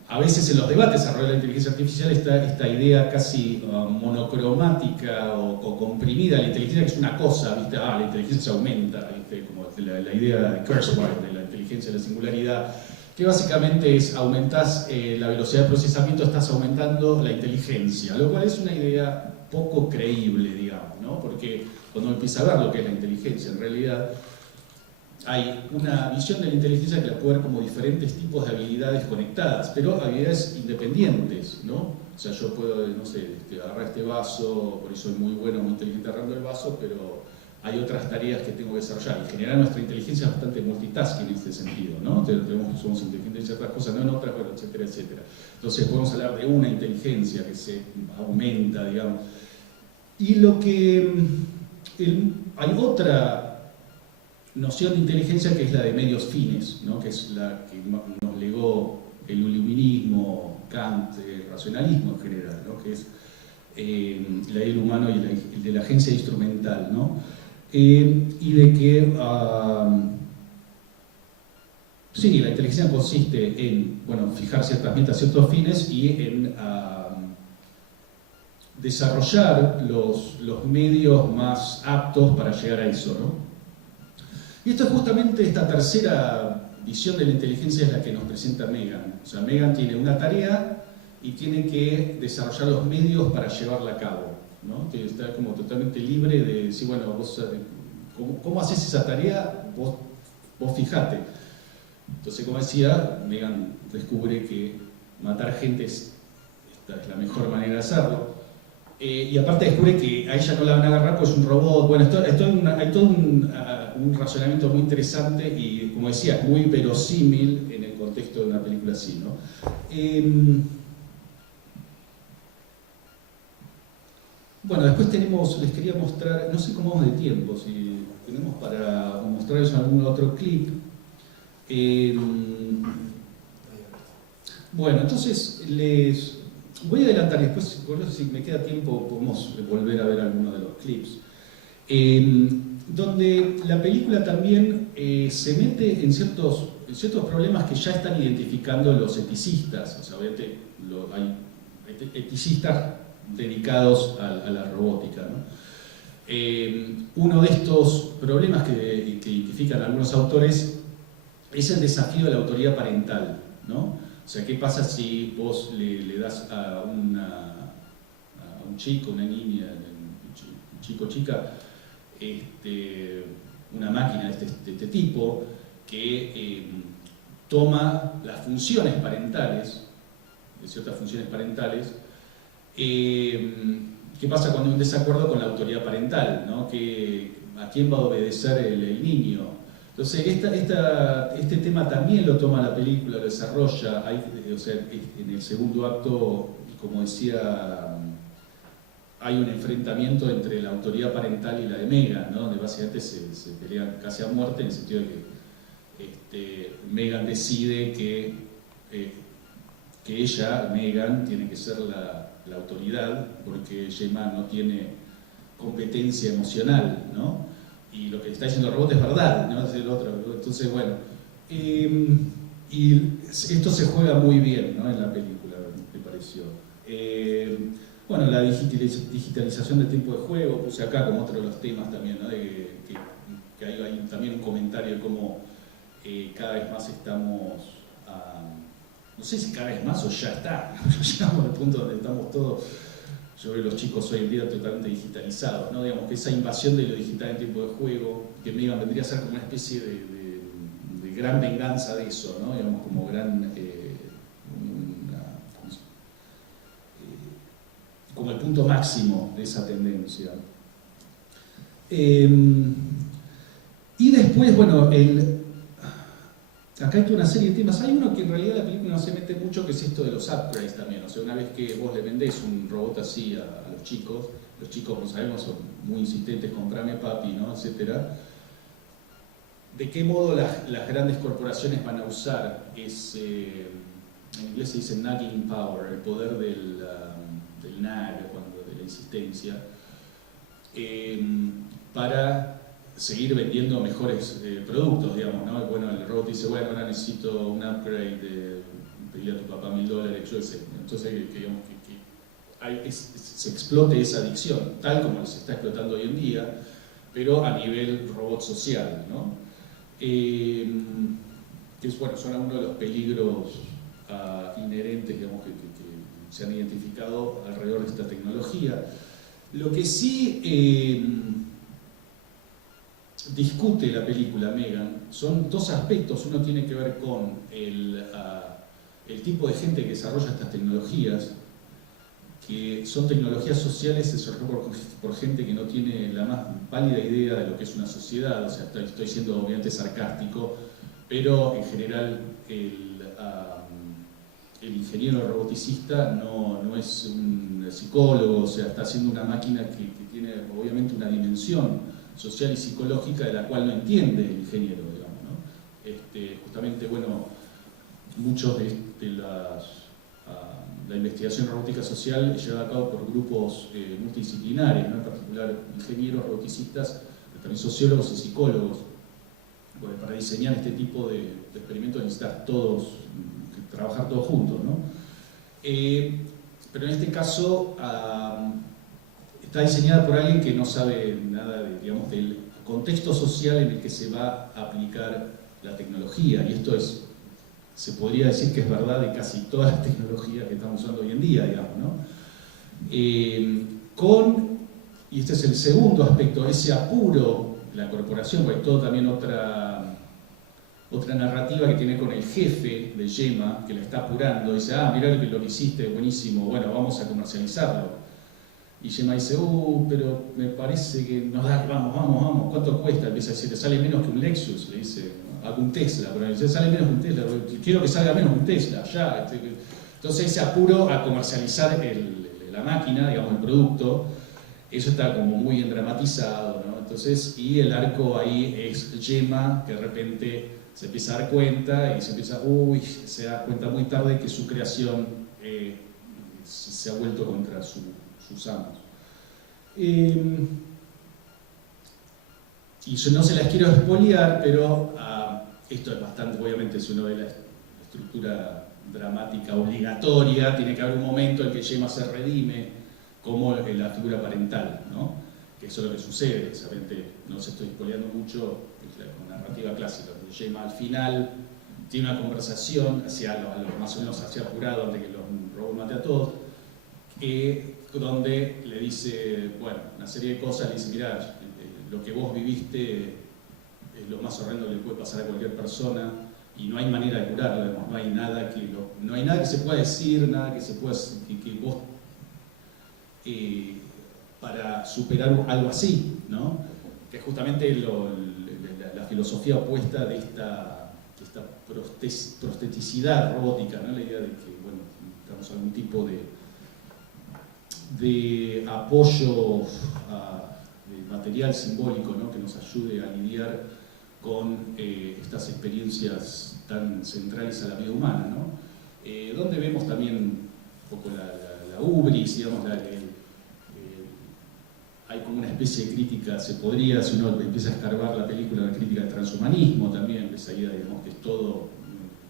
a veces en los debates alrededor de la inteligencia artificial está esta idea casi monocromática o comprimida, la inteligencia que es una cosa, ¿viste? La inteligencia aumenta, ¿viste? Como la idea de Kurzweil de la inteligencia de la singularidad, que básicamente es aumentás la velocidad de procesamiento, estás aumentando la inteligencia, lo cual es una idea poco creíble, digamos, ¿no? Porque cuando uno empieza a ver lo que es la inteligencia, en realidad hay una visión de la inteligencia que la puede ver como diferentes tipos de habilidades conectadas, pero habilidades independientes, ¿no? O sea, yo puedo, no sé, agarrar este vaso, por eso soy muy bueno, muy inteligente agarrando el vaso, pero hay otras tareas que tengo que desarrollar. En general nuestra inteligencia es bastante multitasking en este sentido, ¿no? Somos inteligentes en ciertas cosas, no en otras, bueno, etcétera, etcétera. Entonces podemos hablar de una inteligencia que se aumenta, digamos. Y lo que... hay otra noción de inteligencia que es la de medios fines, ¿no? Que es la que nos legó el iluminismo, Kant, el racionalismo en general, ¿no? Que es la idea del humano y el de la agencia instrumental, ¿no? Y de que sí, la inteligencia consiste en, bueno, fijar ciertas metas, ciertos fines y en desarrollar los medios más aptos para llegar a eso, ¿no? Y esto es justamente esta tercera visión de la inteligencia es la que nos presenta Megan. O sea, Megan tiene una tarea y tiene que desarrollar los medios para llevarla a cabo, ¿no? Que está como totalmente libre de decir, bueno, vos, ¿cómo haces esa tarea? Vos fijate. Entonces, como decía, Megan descubre que matar gente esta es la mejor manera de hacerlo. Y aparte descubre que a ella no la van a agarrar porque es un robot. Bueno, hay todo un razonamiento muy interesante y, como decía, muy verosímil en el contexto de una película así, ¿no? Bueno, después les quería mostrar, no sé cómo vamos de tiempo, si tenemos para mostrarles algún otro clip. Bueno, entonces les voy a adelantar y después, si me queda tiempo, podemos volver a ver algunos de los clips. Donde la película también se mete en ciertos problemas que ya están identificando los eticistas. O sea, obviamente hay eticistas dedicados a la robótica, ¿no? Uno de estos problemas que identifican algunos autores es el desafío de la autoridad parental, ¿no? O sea, ¿qué pasa si vos le das a un chico, una niña, un chico o chica, una máquina de este tipo que toma las funciones parentales, de ciertas funciones parentales? ¿Qué pasa cuando hay un desacuerdo con la autoridad parental, ¿no? ¿A quién va a obedecer el niño? Entonces, este tema también lo toma la película, lo desarrolla. O sea, en el segundo acto, como decía, hay un enfrentamiento entre la autoridad parental y la de Megan, ¿no? Donde básicamente se pelean casi a muerte, en el sentido de que Megan decide que ella, Megan, tiene que ser la autoridad, porque Gemma no tiene competencia emocional, ¿no? Y lo que está diciendo el robot es verdad, ¿no? Es el otro. Entonces, bueno, y esto se juega muy bien, ¿no? En la película, me pareció. Bueno, la digitalización del tiempo de juego, puse acá como otro de los temas también, ¿no? Que hay también un comentario de cómo cada vez más estamos... no sé si cada vez más o ya está, llegamos al punto donde estamos todos, yo creo que los chicos hoy en día totalmente digitalizados, ¿no? Digamos que esa invasión de lo digital en tiempo de juego, que Megan vendría a ser como una especie de gran venganza de eso, ¿no? Digamos como gran, como el punto máximo de esa tendencia. Y después, bueno, acá hay toda una serie de temas. Hay uno que en realidad la película no se mete mucho, que es esto de los upgrades también. O sea, una vez que vos le vendés un robot así a los chicos, como sabemos, son muy insistentes, comprame papi, ¿no? Etcétera. ¿De qué modo las grandes corporaciones van a usar ese, en inglés se dice nagging power, el poder del nag, de la insistencia, para seguir vendiendo mejores productos, digamos, ¿no? Bueno, el robot dice, bueno, ahora necesito un upgrade, pedirle a tu papá $1000, yo qué sé. Entonces, digamos que se explote esa adicción, tal como se está explotando hoy en día, pero a nivel robot social, ¿no? Que es, bueno, son algunos de los peligros inherentes, digamos, que se han identificado alrededor de esta tecnología. Lo que sí discute la película Megan son dos aspectos. Uno tiene que ver con el tipo de gente que desarrolla estas tecnologías, que son tecnologías sociales desarrolladas por gente que no tiene la más pálida idea de lo que es una sociedad. O sea, estoy siendo obviamente sarcástico, pero en general el ingeniero roboticista no es un psicólogo, o sea, está haciendo una máquina que tiene obviamente una dimensión social y psicológica de la cual no entiende el ingeniero, digamos, ¿no? Justamente, bueno, muchos de la investigación robótica social es llevada a cabo por grupos multidisciplinares, ¿no? En particular ingenieros, roboticistas, pero también sociólogos y psicólogos. Bueno, para diseñar este tipo de experimentos necesitas trabajar todos juntos, ¿no? Pero en este caso está diseñada por alguien que no sabe nada digamos, del contexto social en el que se va a aplicar la tecnología, y esto se podría decir que es verdad de casi todas las tecnologías que estamos usando hoy en día, digamos, ¿no? Y este es el segundo aspecto, ese apuro de la corporación, porque hay todo también otra narrativa que tiene con el jefe de Gemma, que la está apurando, dice, mirá lo que hiciste, buenísimo, bueno, vamos a comercializarlo. Y Gemma dice, pero me parece que nos da, vamos, ¿cuánto cuesta? Empieza a decir, ¿te sale menos que un Lexus? Le dice, un Tesla, pero dice, sale menos que un Tesla, quiero que salga menos que un Tesla, ya. Entonces ese apuro a comercializar la máquina, digamos, el producto, eso está como muy bien dramatizado, ¿no? Entonces, y el arco ahí es Gemma, que de repente se empieza a dar cuenta y se da cuenta muy tarde que su creación se ha vuelto contra sus amos. Y no se las quiero espolear, pero esto es bastante, obviamente, si uno ve la estructura dramática obligatoria, tiene que haber un momento en que Gemma se redime como la figura parental, ¿no? Que eso es lo que sucede, precisamente, no se estoy espoleando mucho, con la narrativa clásica, donde Gemma al final tiene una conversación más o menos hacia apurado, antes que los robots mate a todos, donde le dice, bueno, una serie de cosas, le dice, mirá, lo que vos viviste es lo más horrendo que le puede pasar a cualquier persona y no hay manera de curarlo, digamos, no hay nada que se pueda decir, nada que se pueda, que vos para superar algo así, ¿no? Que es justamente la filosofía opuesta de esta prosteticidad robótica, ¿no? La idea de que, bueno, necesitamos algún tipo de apoyo de material simbólico, ¿no? Que nos ayude a lidiar con estas experiencias tan centrales a la vida humana, ¿no? Donde vemos también un poco la ubris, digamos, hay como una especie de crítica, si uno empieza a escarbar la película, la crítica del transhumanismo también, esa idea, digamos, que es todo,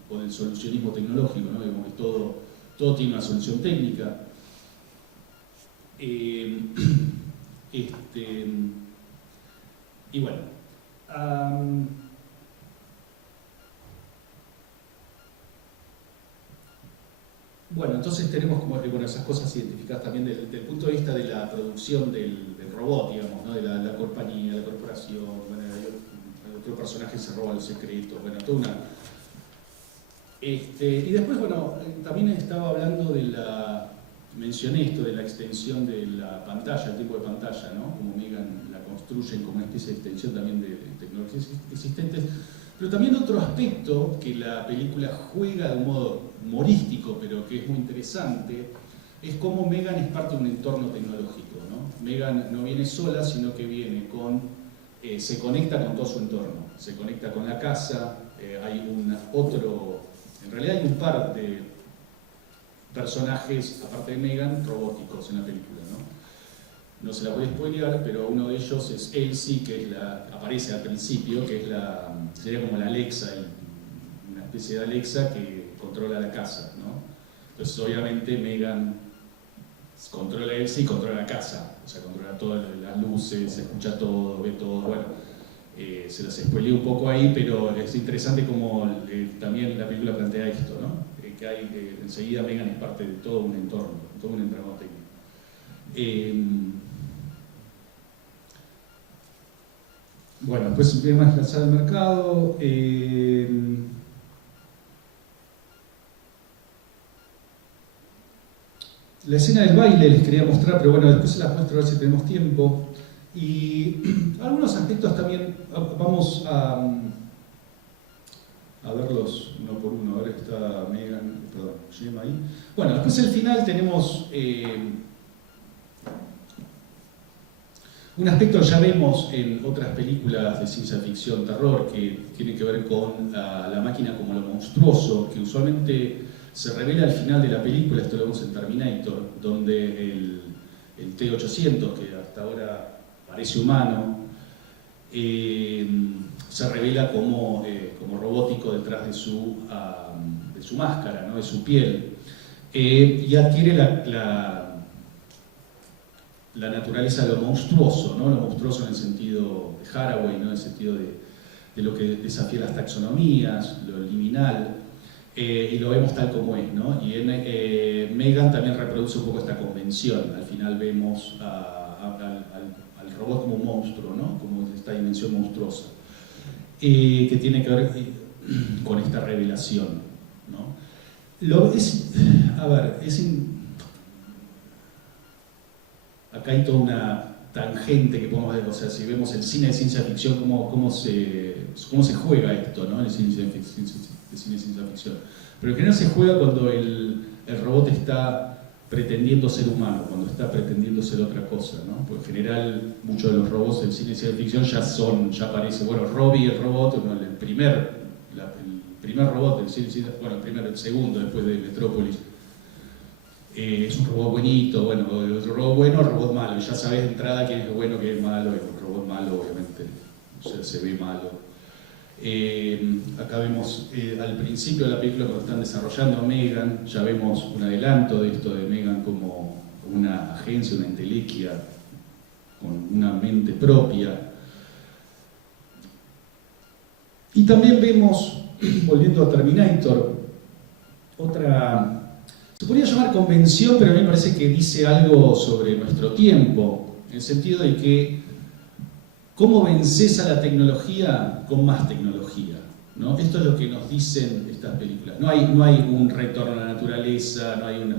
o del solucionismo tecnológico, ¿no? Digamos que todo tiene una solución técnica. Y bueno, bueno, entonces tenemos como esas cosas identificadas también desde el punto de vista de la producción del robot, digamos, ¿no? De la compañía, la corporación, bueno, hay otro personaje que se roba los secretos, bueno, toda una... y después, bueno, también estaba hablando mencioné esto de la extensión de la pantalla, el tipo de pantalla, ¿no? Como Megan la construyen como una especie de extensión también de tecnologías existentes. Pero también otro aspecto que la película juega de un modo humorístico, pero que es muy interesante, es cómo Megan es parte de un entorno tecnológico, ¿no? Megan no viene sola, sino que viene se conecta con todo su entorno. Se conecta con la casa, en realidad hay un par de personajes, aparte de Megan, robóticos en la película, ¿no? No se la voy a spoilear, pero uno de ellos es Elsie, que aparece al principio, que sería como la Alexa, una especie de Alexa que controla la casa, ¿no? Entonces, obviamente, Megan controla a Elsie y controla la casa, o sea, controla todas las luces, escucha todo, ve todo, bueno, se las spoileé un poco ahí, pero es interesante como también la película plantea esto, ¿no? Que enseguida Megan es parte de todo un entorno, todo un entramado técnico. Bueno, después vemos la sala del mercado. La escena del baile les quería mostrar, pero bueno, después se las muestro a ver si tenemos tiempo. Y algunos aspectos también, vamos a verlos uno por uno. A ver, está Gemma ahí. Bueno, después al final tenemos un aspecto que ya vemos en otras películas de ciencia ficción, terror, que tiene que ver con la máquina como lo monstruoso, que usualmente se revela al final de la película. Esto lo vemos en Terminator, donde el T-800, que hasta ahora parece humano, se revela como robótico detrás de su máscara, ¿no? De su piel, y adquiere la naturaleza de lo monstruoso, ¿no? Lo monstruoso en el sentido de Haraway, ¿no? En el sentido de lo que desafía las taxonomías, lo liminal, y lo vemos tal como es, ¿no? Y Megan también reproduce un poco esta convención. Al final vemos al robot como un monstruo, ¿no? Como esta dimensión monstruosa, que tiene que ver con esta revelación, ¿no? Acá hay toda una tangente que podemos ver, o sea, si vemos el cine de ciencia ficción, cómo se juega esto, ¿no? El cine de ciencia ficción. Pero en general se juega cuando el robot está pretendiendo ser humano, cuando está pretendiendo ser otra cosa, ¿no? Porque en general muchos de los robots del cine de ciencia ficción ya aparece, bueno, Robbie el robot, la primer robot del cine, bueno, el segundo después de Metrópolis. Es un robot buenito, bueno, el robot bueno, el robot malo. Ya sabes de entrada quién es bueno, quién es malo, y el robot malo obviamente se ve malo. Acá vemos al principio de la película cuando están desarrollando a Megan, ya vemos un adelanto de esto de Megan como una agencia, una entelequia con una mente propia. Y también vemos, volviendo a Terminator, otra, se podría llamar convención, pero a mí me parece que dice algo sobre nuestro tiempo, en el sentido de que ¿cómo vences a la tecnología con más tecnología? ¿No? Esto es lo que nos dicen estas películas. No hay un retorno a la naturaleza, no hay una...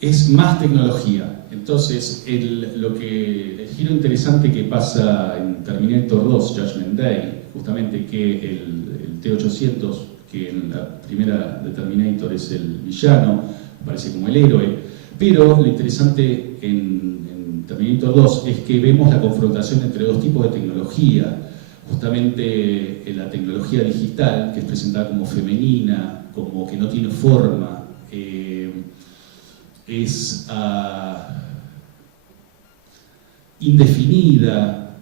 Es más tecnología. Entonces, el giro interesante que pasa en Terminator 2, Judgment Day, justamente que el T-800, que en la primera de Terminator es el villano, aparece como el héroe, pero lo interesante en Terminator 2 es que vemos la confrontación entre dos tipos de tecnología, justamente la tecnología digital, que es presentada como femenina, como que no tiene forma, es indefinida.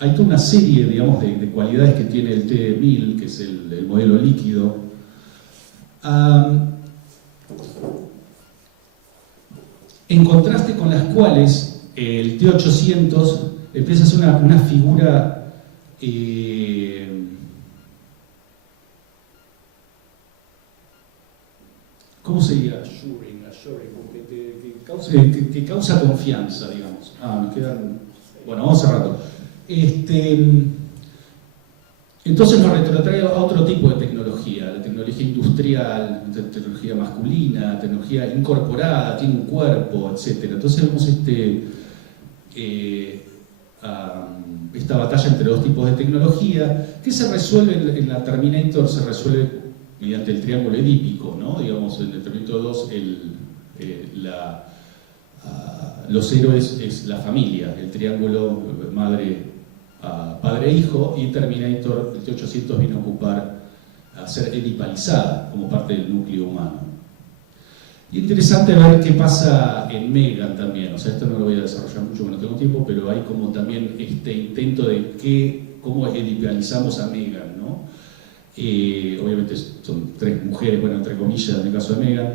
Hay toda una serie, digamos, de cualidades que tiene el T-1000, que es el modelo líquido. En contraste con las cuales el T-800 empieza a ser una figura ¿cómo sería? Que causa confianza, digamos. Nos quedan... Bueno, vamos cerrando. Entonces nos retrotrae a otro tipo de tecnología, la tecnología industrial, la tecnología masculina, la tecnología incorporada, tiene un cuerpo, etc. Entonces vemos esta batalla entre dos tipos de tecnología que se resuelve en la Terminator, se resuelve mediante el triángulo edípico, ¿no? Digamos, en el Terminator 2 los héroes es la familia, el triángulo madre, padre e hijo, y Terminator, el T-800 viene a ser edipalizada como parte del núcleo humano. Y interesante ver qué pasa en Megan también, o sea, esto no lo voy a desarrollar mucho porque no tengo tiempo, pero hay como también este intento de cómo edipalizamos a Megan, ¿no? Obviamente son tres mujeres, bueno, entre comillas en el caso de Megan,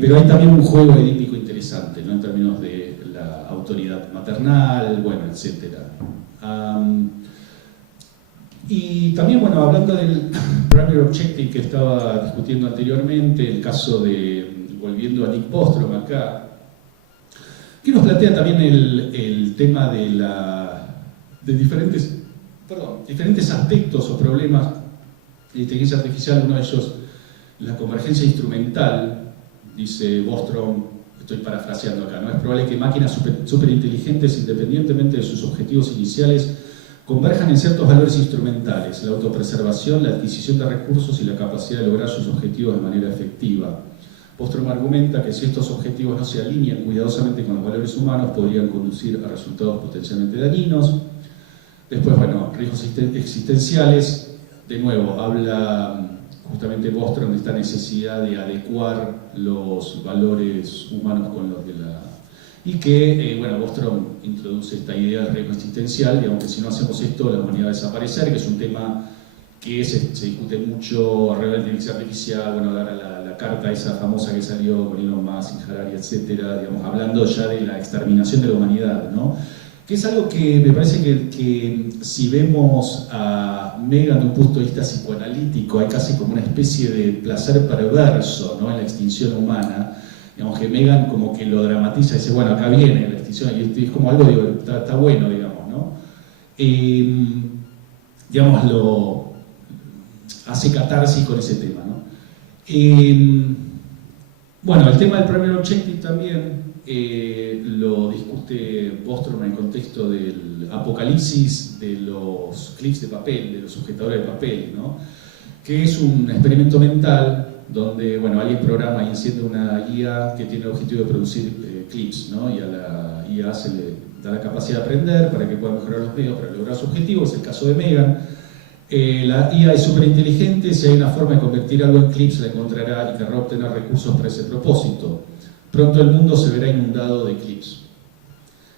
pero hay también un juego edípico interesante, ¿no? En términos de la autoridad maternal, bueno, etc. Y también, bueno, hablando del primary objective que estaba discutiendo anteriormente, el caso de, volviendo a Nick Bostrom acá, que nos plantea también el tema de diferentes aspectos o problemas de inteligencia artificial. Uno de ellos, la convergencia instrumental. Dice Bostrom, estoy parafraseando acá, ¿no? Es probable que máquinas superinteligentes, independientemente de sus objetivos iniciales, converjan en ciertos valores instrumentales, la autopreservación, la adquisición de recursos y la capacidad de lograr sus objetivos de manera efectiva. Bostrom argumenta que si estos objetivos no se alinean cuidadosamente con los valores humanos, podrían conducir a resultados potencialmente dañinos. Después, bueno, riesgos existenciales. De nuevo, habla justamente Bostrom de esta necesidad de adecuar los valores humanos con los de la... Y que, bueno, Bostrom introduce esta idea del riesgo existencial, digamos que si no hacemos esto la humanidad va a desaparecer, que es un tema que se discute mucho alrededor de la inteligencia artificial, bueno, la carta esa famosa que salió con Elon Musk y Harari, etcétera, digamos, hablando ya de la exterminación de la humanidad, ¿no? Que es algo que me parece que si vemos a Megan de un punto de vista psicoanalítico, hay casi como una especie de placer perverso, ¿no? En la extinción humana. Digamos que Megan como que lo dramatiza y dice, bueno, acá viene la extinción, y es como algo, digo, está bueno, digamos, ¿no? Digamos, lo hace catarsis con ese tema, ¿no? Bueno, el tema del primary objective también lo discute Bostrom en el contexto del apocalipsis de los clips de papel, de los sujetadores de papel, ¿no? Que es un experimento mental donde, bueno, alguien programa y enciende una IA que tiene el objetivo de producir clips, ¿no? Y a la IA se le da la capacidad de aprender para que pueda mejorar los medios para lograr su objetivo, es el caso de Megan. La IA es súper inteligente, si hay una forma de convertir algo en clips la encontrará y querrá obtener recursos para ese propósito. Pronto el mundo se verá inundado de clips.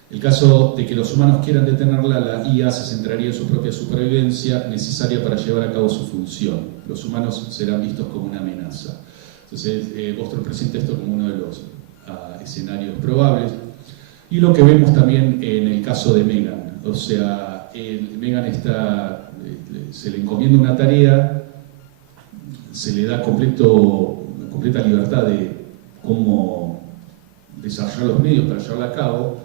En el caso de que los humanos quieran detenerla, la IA se centraría en su propia supervivencia necesaria para llevar a cabo su función. Los humanos serán vistos como una amenaza. Entonces, Bostrom presenta esto como uno de los escenarios probables. Y lo que vemos también en el caso de Megan. O sea, Megan se le encomienda una tarea, se le da completa libertad de cómo desarrollar los medios para llevarla a cabo.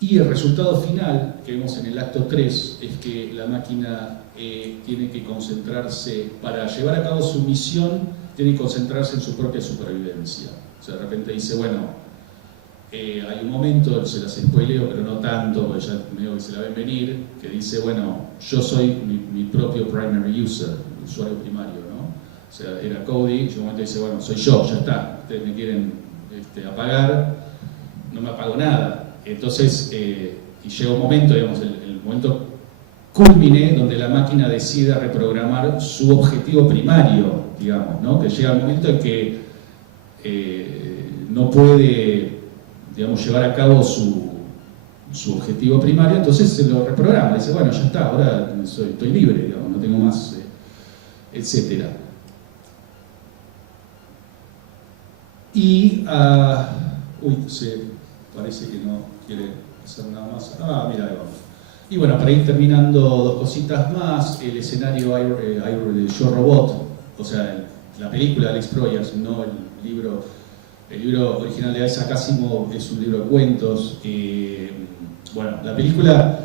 Y el resultado final que vemos en el acto 3 es que la máquina tiene que concentrarse, para llevar a cabo su misión, tiene que concentrarse en su propia supervivencia. O sea, de repente dice, bueno, hay un momento, se las spoileo, pero no tanto, porque ya medio que se la ven venir, que dice, bueno, yo soy mi propio primary user, el usuario primario, ¿no? O sea, era Cody, y en un momento dice, bueno, soy yo, ya está, ustedes me quieren apagar, no me apago nada. Entonces, y llega un momento, digamos, el momento cúlmine donde la máquina decide reprogramar su objetivo primario, digamos, ¿no? Que llega el momento en que no puede, digamos, llevar a cabo su objetivo primario, entonces se lo reprograma, dice, bueno, ya está, ahora estoy libre, digamos, no tengo más, etcétera. Y, parece que no quiere hacer nada más. Mira, ahí vamos. Y bueno, para ir terminando, dos cositas más. El escenario Yo Robot, o sea, la película de Alex Proyas, no el libro. El libro original de Isaac Asimov es un libro de cuentos. Bueno, la película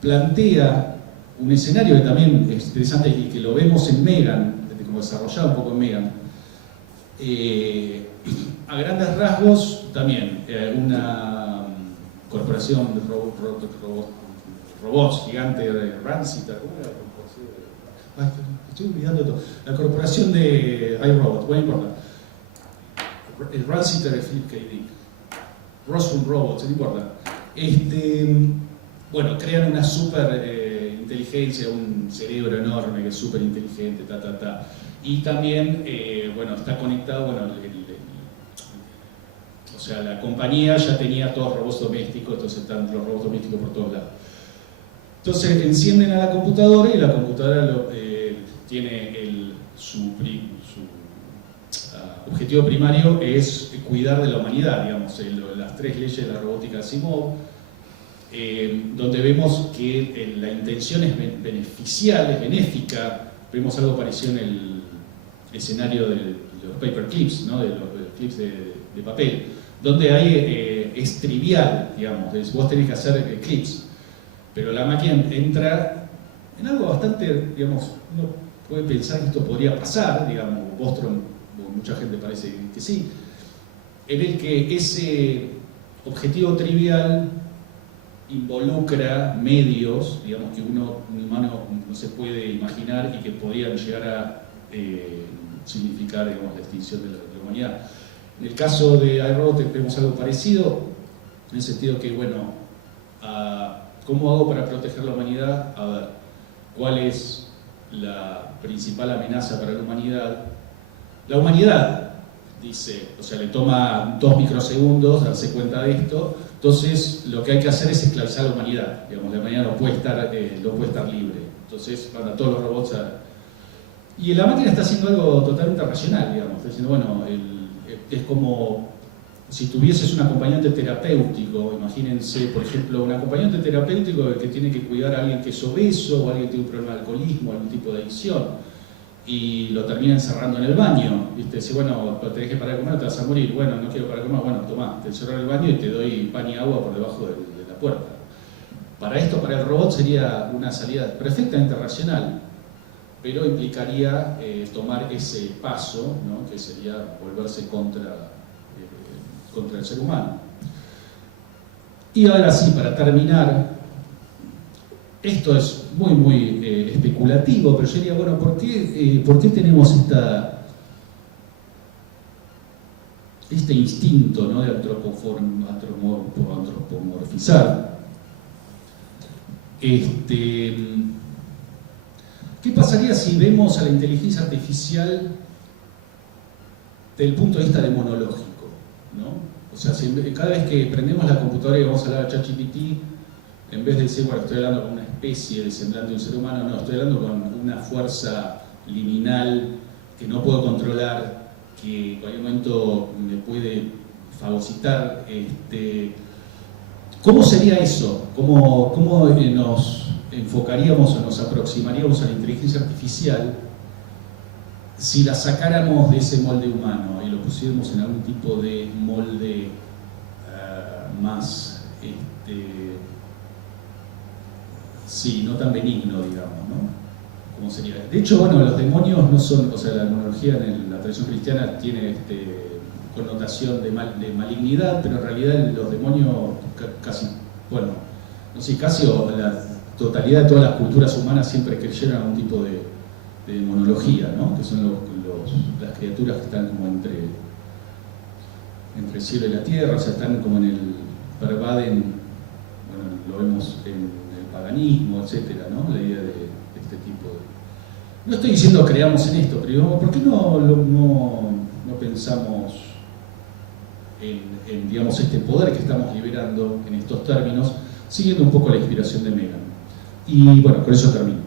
plantea un escenario que también es interesante y que lo vemos en Megan, como desarrollado un poco en Megan. A grandes rasgos, también una corporación de robots gigante de Rancita, ¿cómo era? Ay, estoy olvidando todo. La corporación de iRobot, bueno, no importa. El Rancita de Philip K. Dick. Roswell Robots, no importa. Bueno, crean una super inteligencia, un cerebro enorme que es súper inteligente, Y también, bueno, está conectado, bueno, o sea, la compañía ya tenía todos robots domésticos, entonces están los robots domésticos por todos lados. Entonces encienden a la computadora y la computadora tiene su objetivo primario es cuidar de la humanidad, digamos, las 3 leyes de la robótica de Asimov, donde vemos que la intención es beneficial, es benéfica. Vemos algo parecido en el escenario de los paperclips, ¿no? de los clips de papel, donde es trivial, digamos, vos tenés que hacer clips, pero la máquina entra en algo bastante, digamos, uno puede pensar que esto podría pasar, digamos, Bostrom, mucha gente parece que sí, en el que ese objetivo trivial involucra medios, digamos, que un humano no se puede imaginar y que podrían llegar a significar, digamos, la extinción de la humanidad. En el caso de iRobot vemos algo parecido, en el sentido que, bueno, ¿cómo hago para proteger la humanidad? A ver, ¿cuál es la principal amenaza para la humanidad? La humanidad, dice, o sea, le toma 2 microsegundos darse cuenta de esto, entonces lo que hay que hacer es esclavizar a la humanidad, digamos, la humanidad no puede estar libre, entonces van a todos los robots Y la máquina está haciendo algo totalmente racional, digamos, está diciendo, bueno, es como si tuvieses un acompañante terapéutico, imagínense, por ejemplo, un acompañante terapéutico que tiene que cuidar a alguien que es obeso o alguien que tiene un problema de alcoholismo, algún tipo de adicción, y lo termina encerrando en el baño, ¿viste? Dice, bueno, tenés que parar de comer, te vas a morir, bueno, no quiero parar de comer, bueno, tomá, te encierro en el baño y te doy pan y agua por debajo de la puerta. Para esto, para el robot, sería una salida perfectamente racional, pero implicaría tomar ese paso, ¿no? Que sería volverse contra el ser humano. Y ahora sí, para terminar, esto es muy especulativo, pero yo diría, bueno, ¿por qué tenemos este instinto, ¿no? De antropomorfizar? ¿Qué pasaría si vemos a la inteligencia artificial desde el punto de vista demonológico, ¿no? O sea, si cada vez que prendemos la computadora y vamos a hablar a ChatGPT, en vez de decir, bueno, estoy hablando con una especie de semblante de un ser humano, no, estoy hablando con una fuerza liminal que no puedo controlar, que en cualquier momento me puede fagocitar. ¿Cómo sería eso? ¿Cómo nos enfocaríamos o nos aproximaríamos a la inteligencia artificial si la sacáramos de ese molde humano y lo pusiéramos en algún tipo de molde más, sí, no tan benigno, digamos, ¿no? ¿Cómo sería? De hecho, bueno, los demonios no son, o sea, la demonología en la tradición cristiana tiene connotación de malignidad, pero en realidad los demonios casi, bueno, no sé, casi o la totalidad de todas las culturas humanas siempre creyeron en un tipo de demonología, ¿no? Que son las criaturas que están como entre el cielo y la tierra, o sea, están como en el pervaden, bueno, lo vemos en el paganismo, etcétera, ¿no? La idea de este tipo de... No estoy diciendo creamos en esto, pero digamos, ¿por qué no pensamos en, digamos, este poder que estamos liberando en estos términos, siguiendo un poco la inspiración de Megan? Y bueno, con eso termino.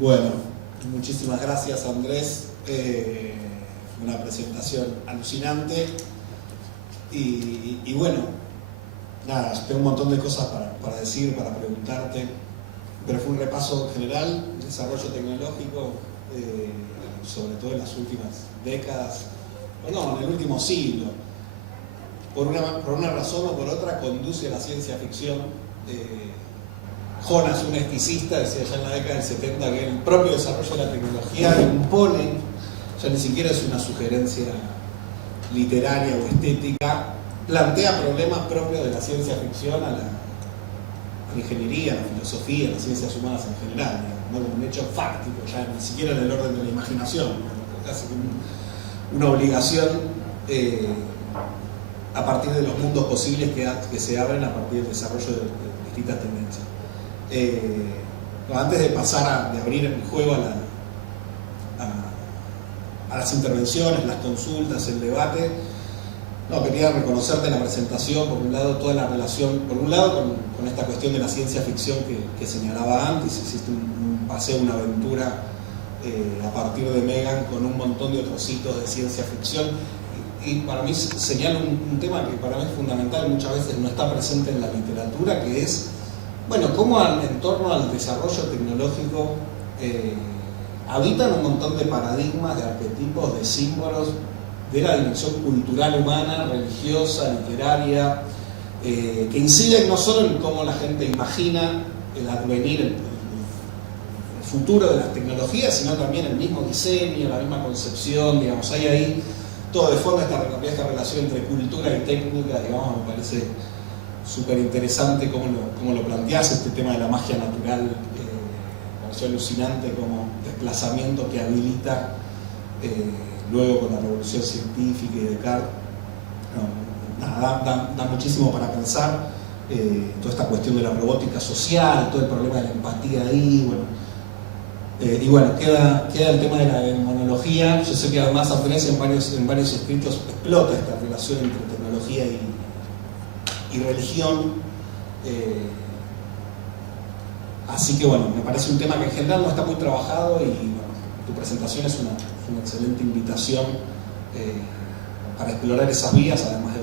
Bueno, muchísimas gracias, Andrés. Una presentación alucinante. Y bueno, nada, tengo un montón de cosas para decir, para preguntarte, pero fue un repaso general, desarrollo tecnológico, sobre todo en las últimas décadas, o no, en el último siglo. Por una razón o por otra, conduce a la ciencia ficción. Jonas, un esticista, decía ya en la década del 70 que el propio desarrollo de la tecnología impone, ya ni siquiera es una sugerencia literaria o estética, plantea problemas propios de la ciencia ficción a la ingeniería, a la filosofía, a las ciencias humanas en general, ¿no? Como un hecho fáctico, ya ni siquiera en el orden de la imaginación, ¿no? Casi una obligación a partir de los mundos posibles que se abren a partir del desarrollo de distintas tendencias. Antes de pasar de abrir el juego a las intervenciones, las consultas, el debate, quería reconocerte en la presentación, por un lado, toda la relación, por un lado, con esta cuestión de la ciencia ficción que señalaba antes. Hiciste un paseo, una aventura a partir de Megan con un montón de otros hitos de ciencia ficción. Y para mí señala un tema que para mí es fundamental y muchas veces no está presente en la literatura, que es, bueno, cómo en torno al desarrollo tecnológico habitan un montón de paradigmas, de arquetipos, de símbolos de la dimensión cultural humana, religiosa, literaria, que inciden no solo en cómo la gente imagina el advenir, el futuro de las tecnologías, sino también el mismo diseño, la misma concepción, digamos, hay ahí todo de fondo esta relación entre cultura y técnica, digamos, me parece súper interesante cómo lo planteás, este tema de la magia natural, me pareció alucinante como desplazamiento que habilita luego con la revolución científica y Descartes. Da muchísimo para pensar, toda esta cuestión de la robótica social, todo el problema de la empatía ahí, y bueno, queda el tema de la demonología. Yo sé que además Andrés en varios escritos explota esta relación entre tecnología y religión, así que bueno, me parece un tema que en general no está muy trabajado y bueno, tu presentación es una excelente invitación para explorar esas vías, además de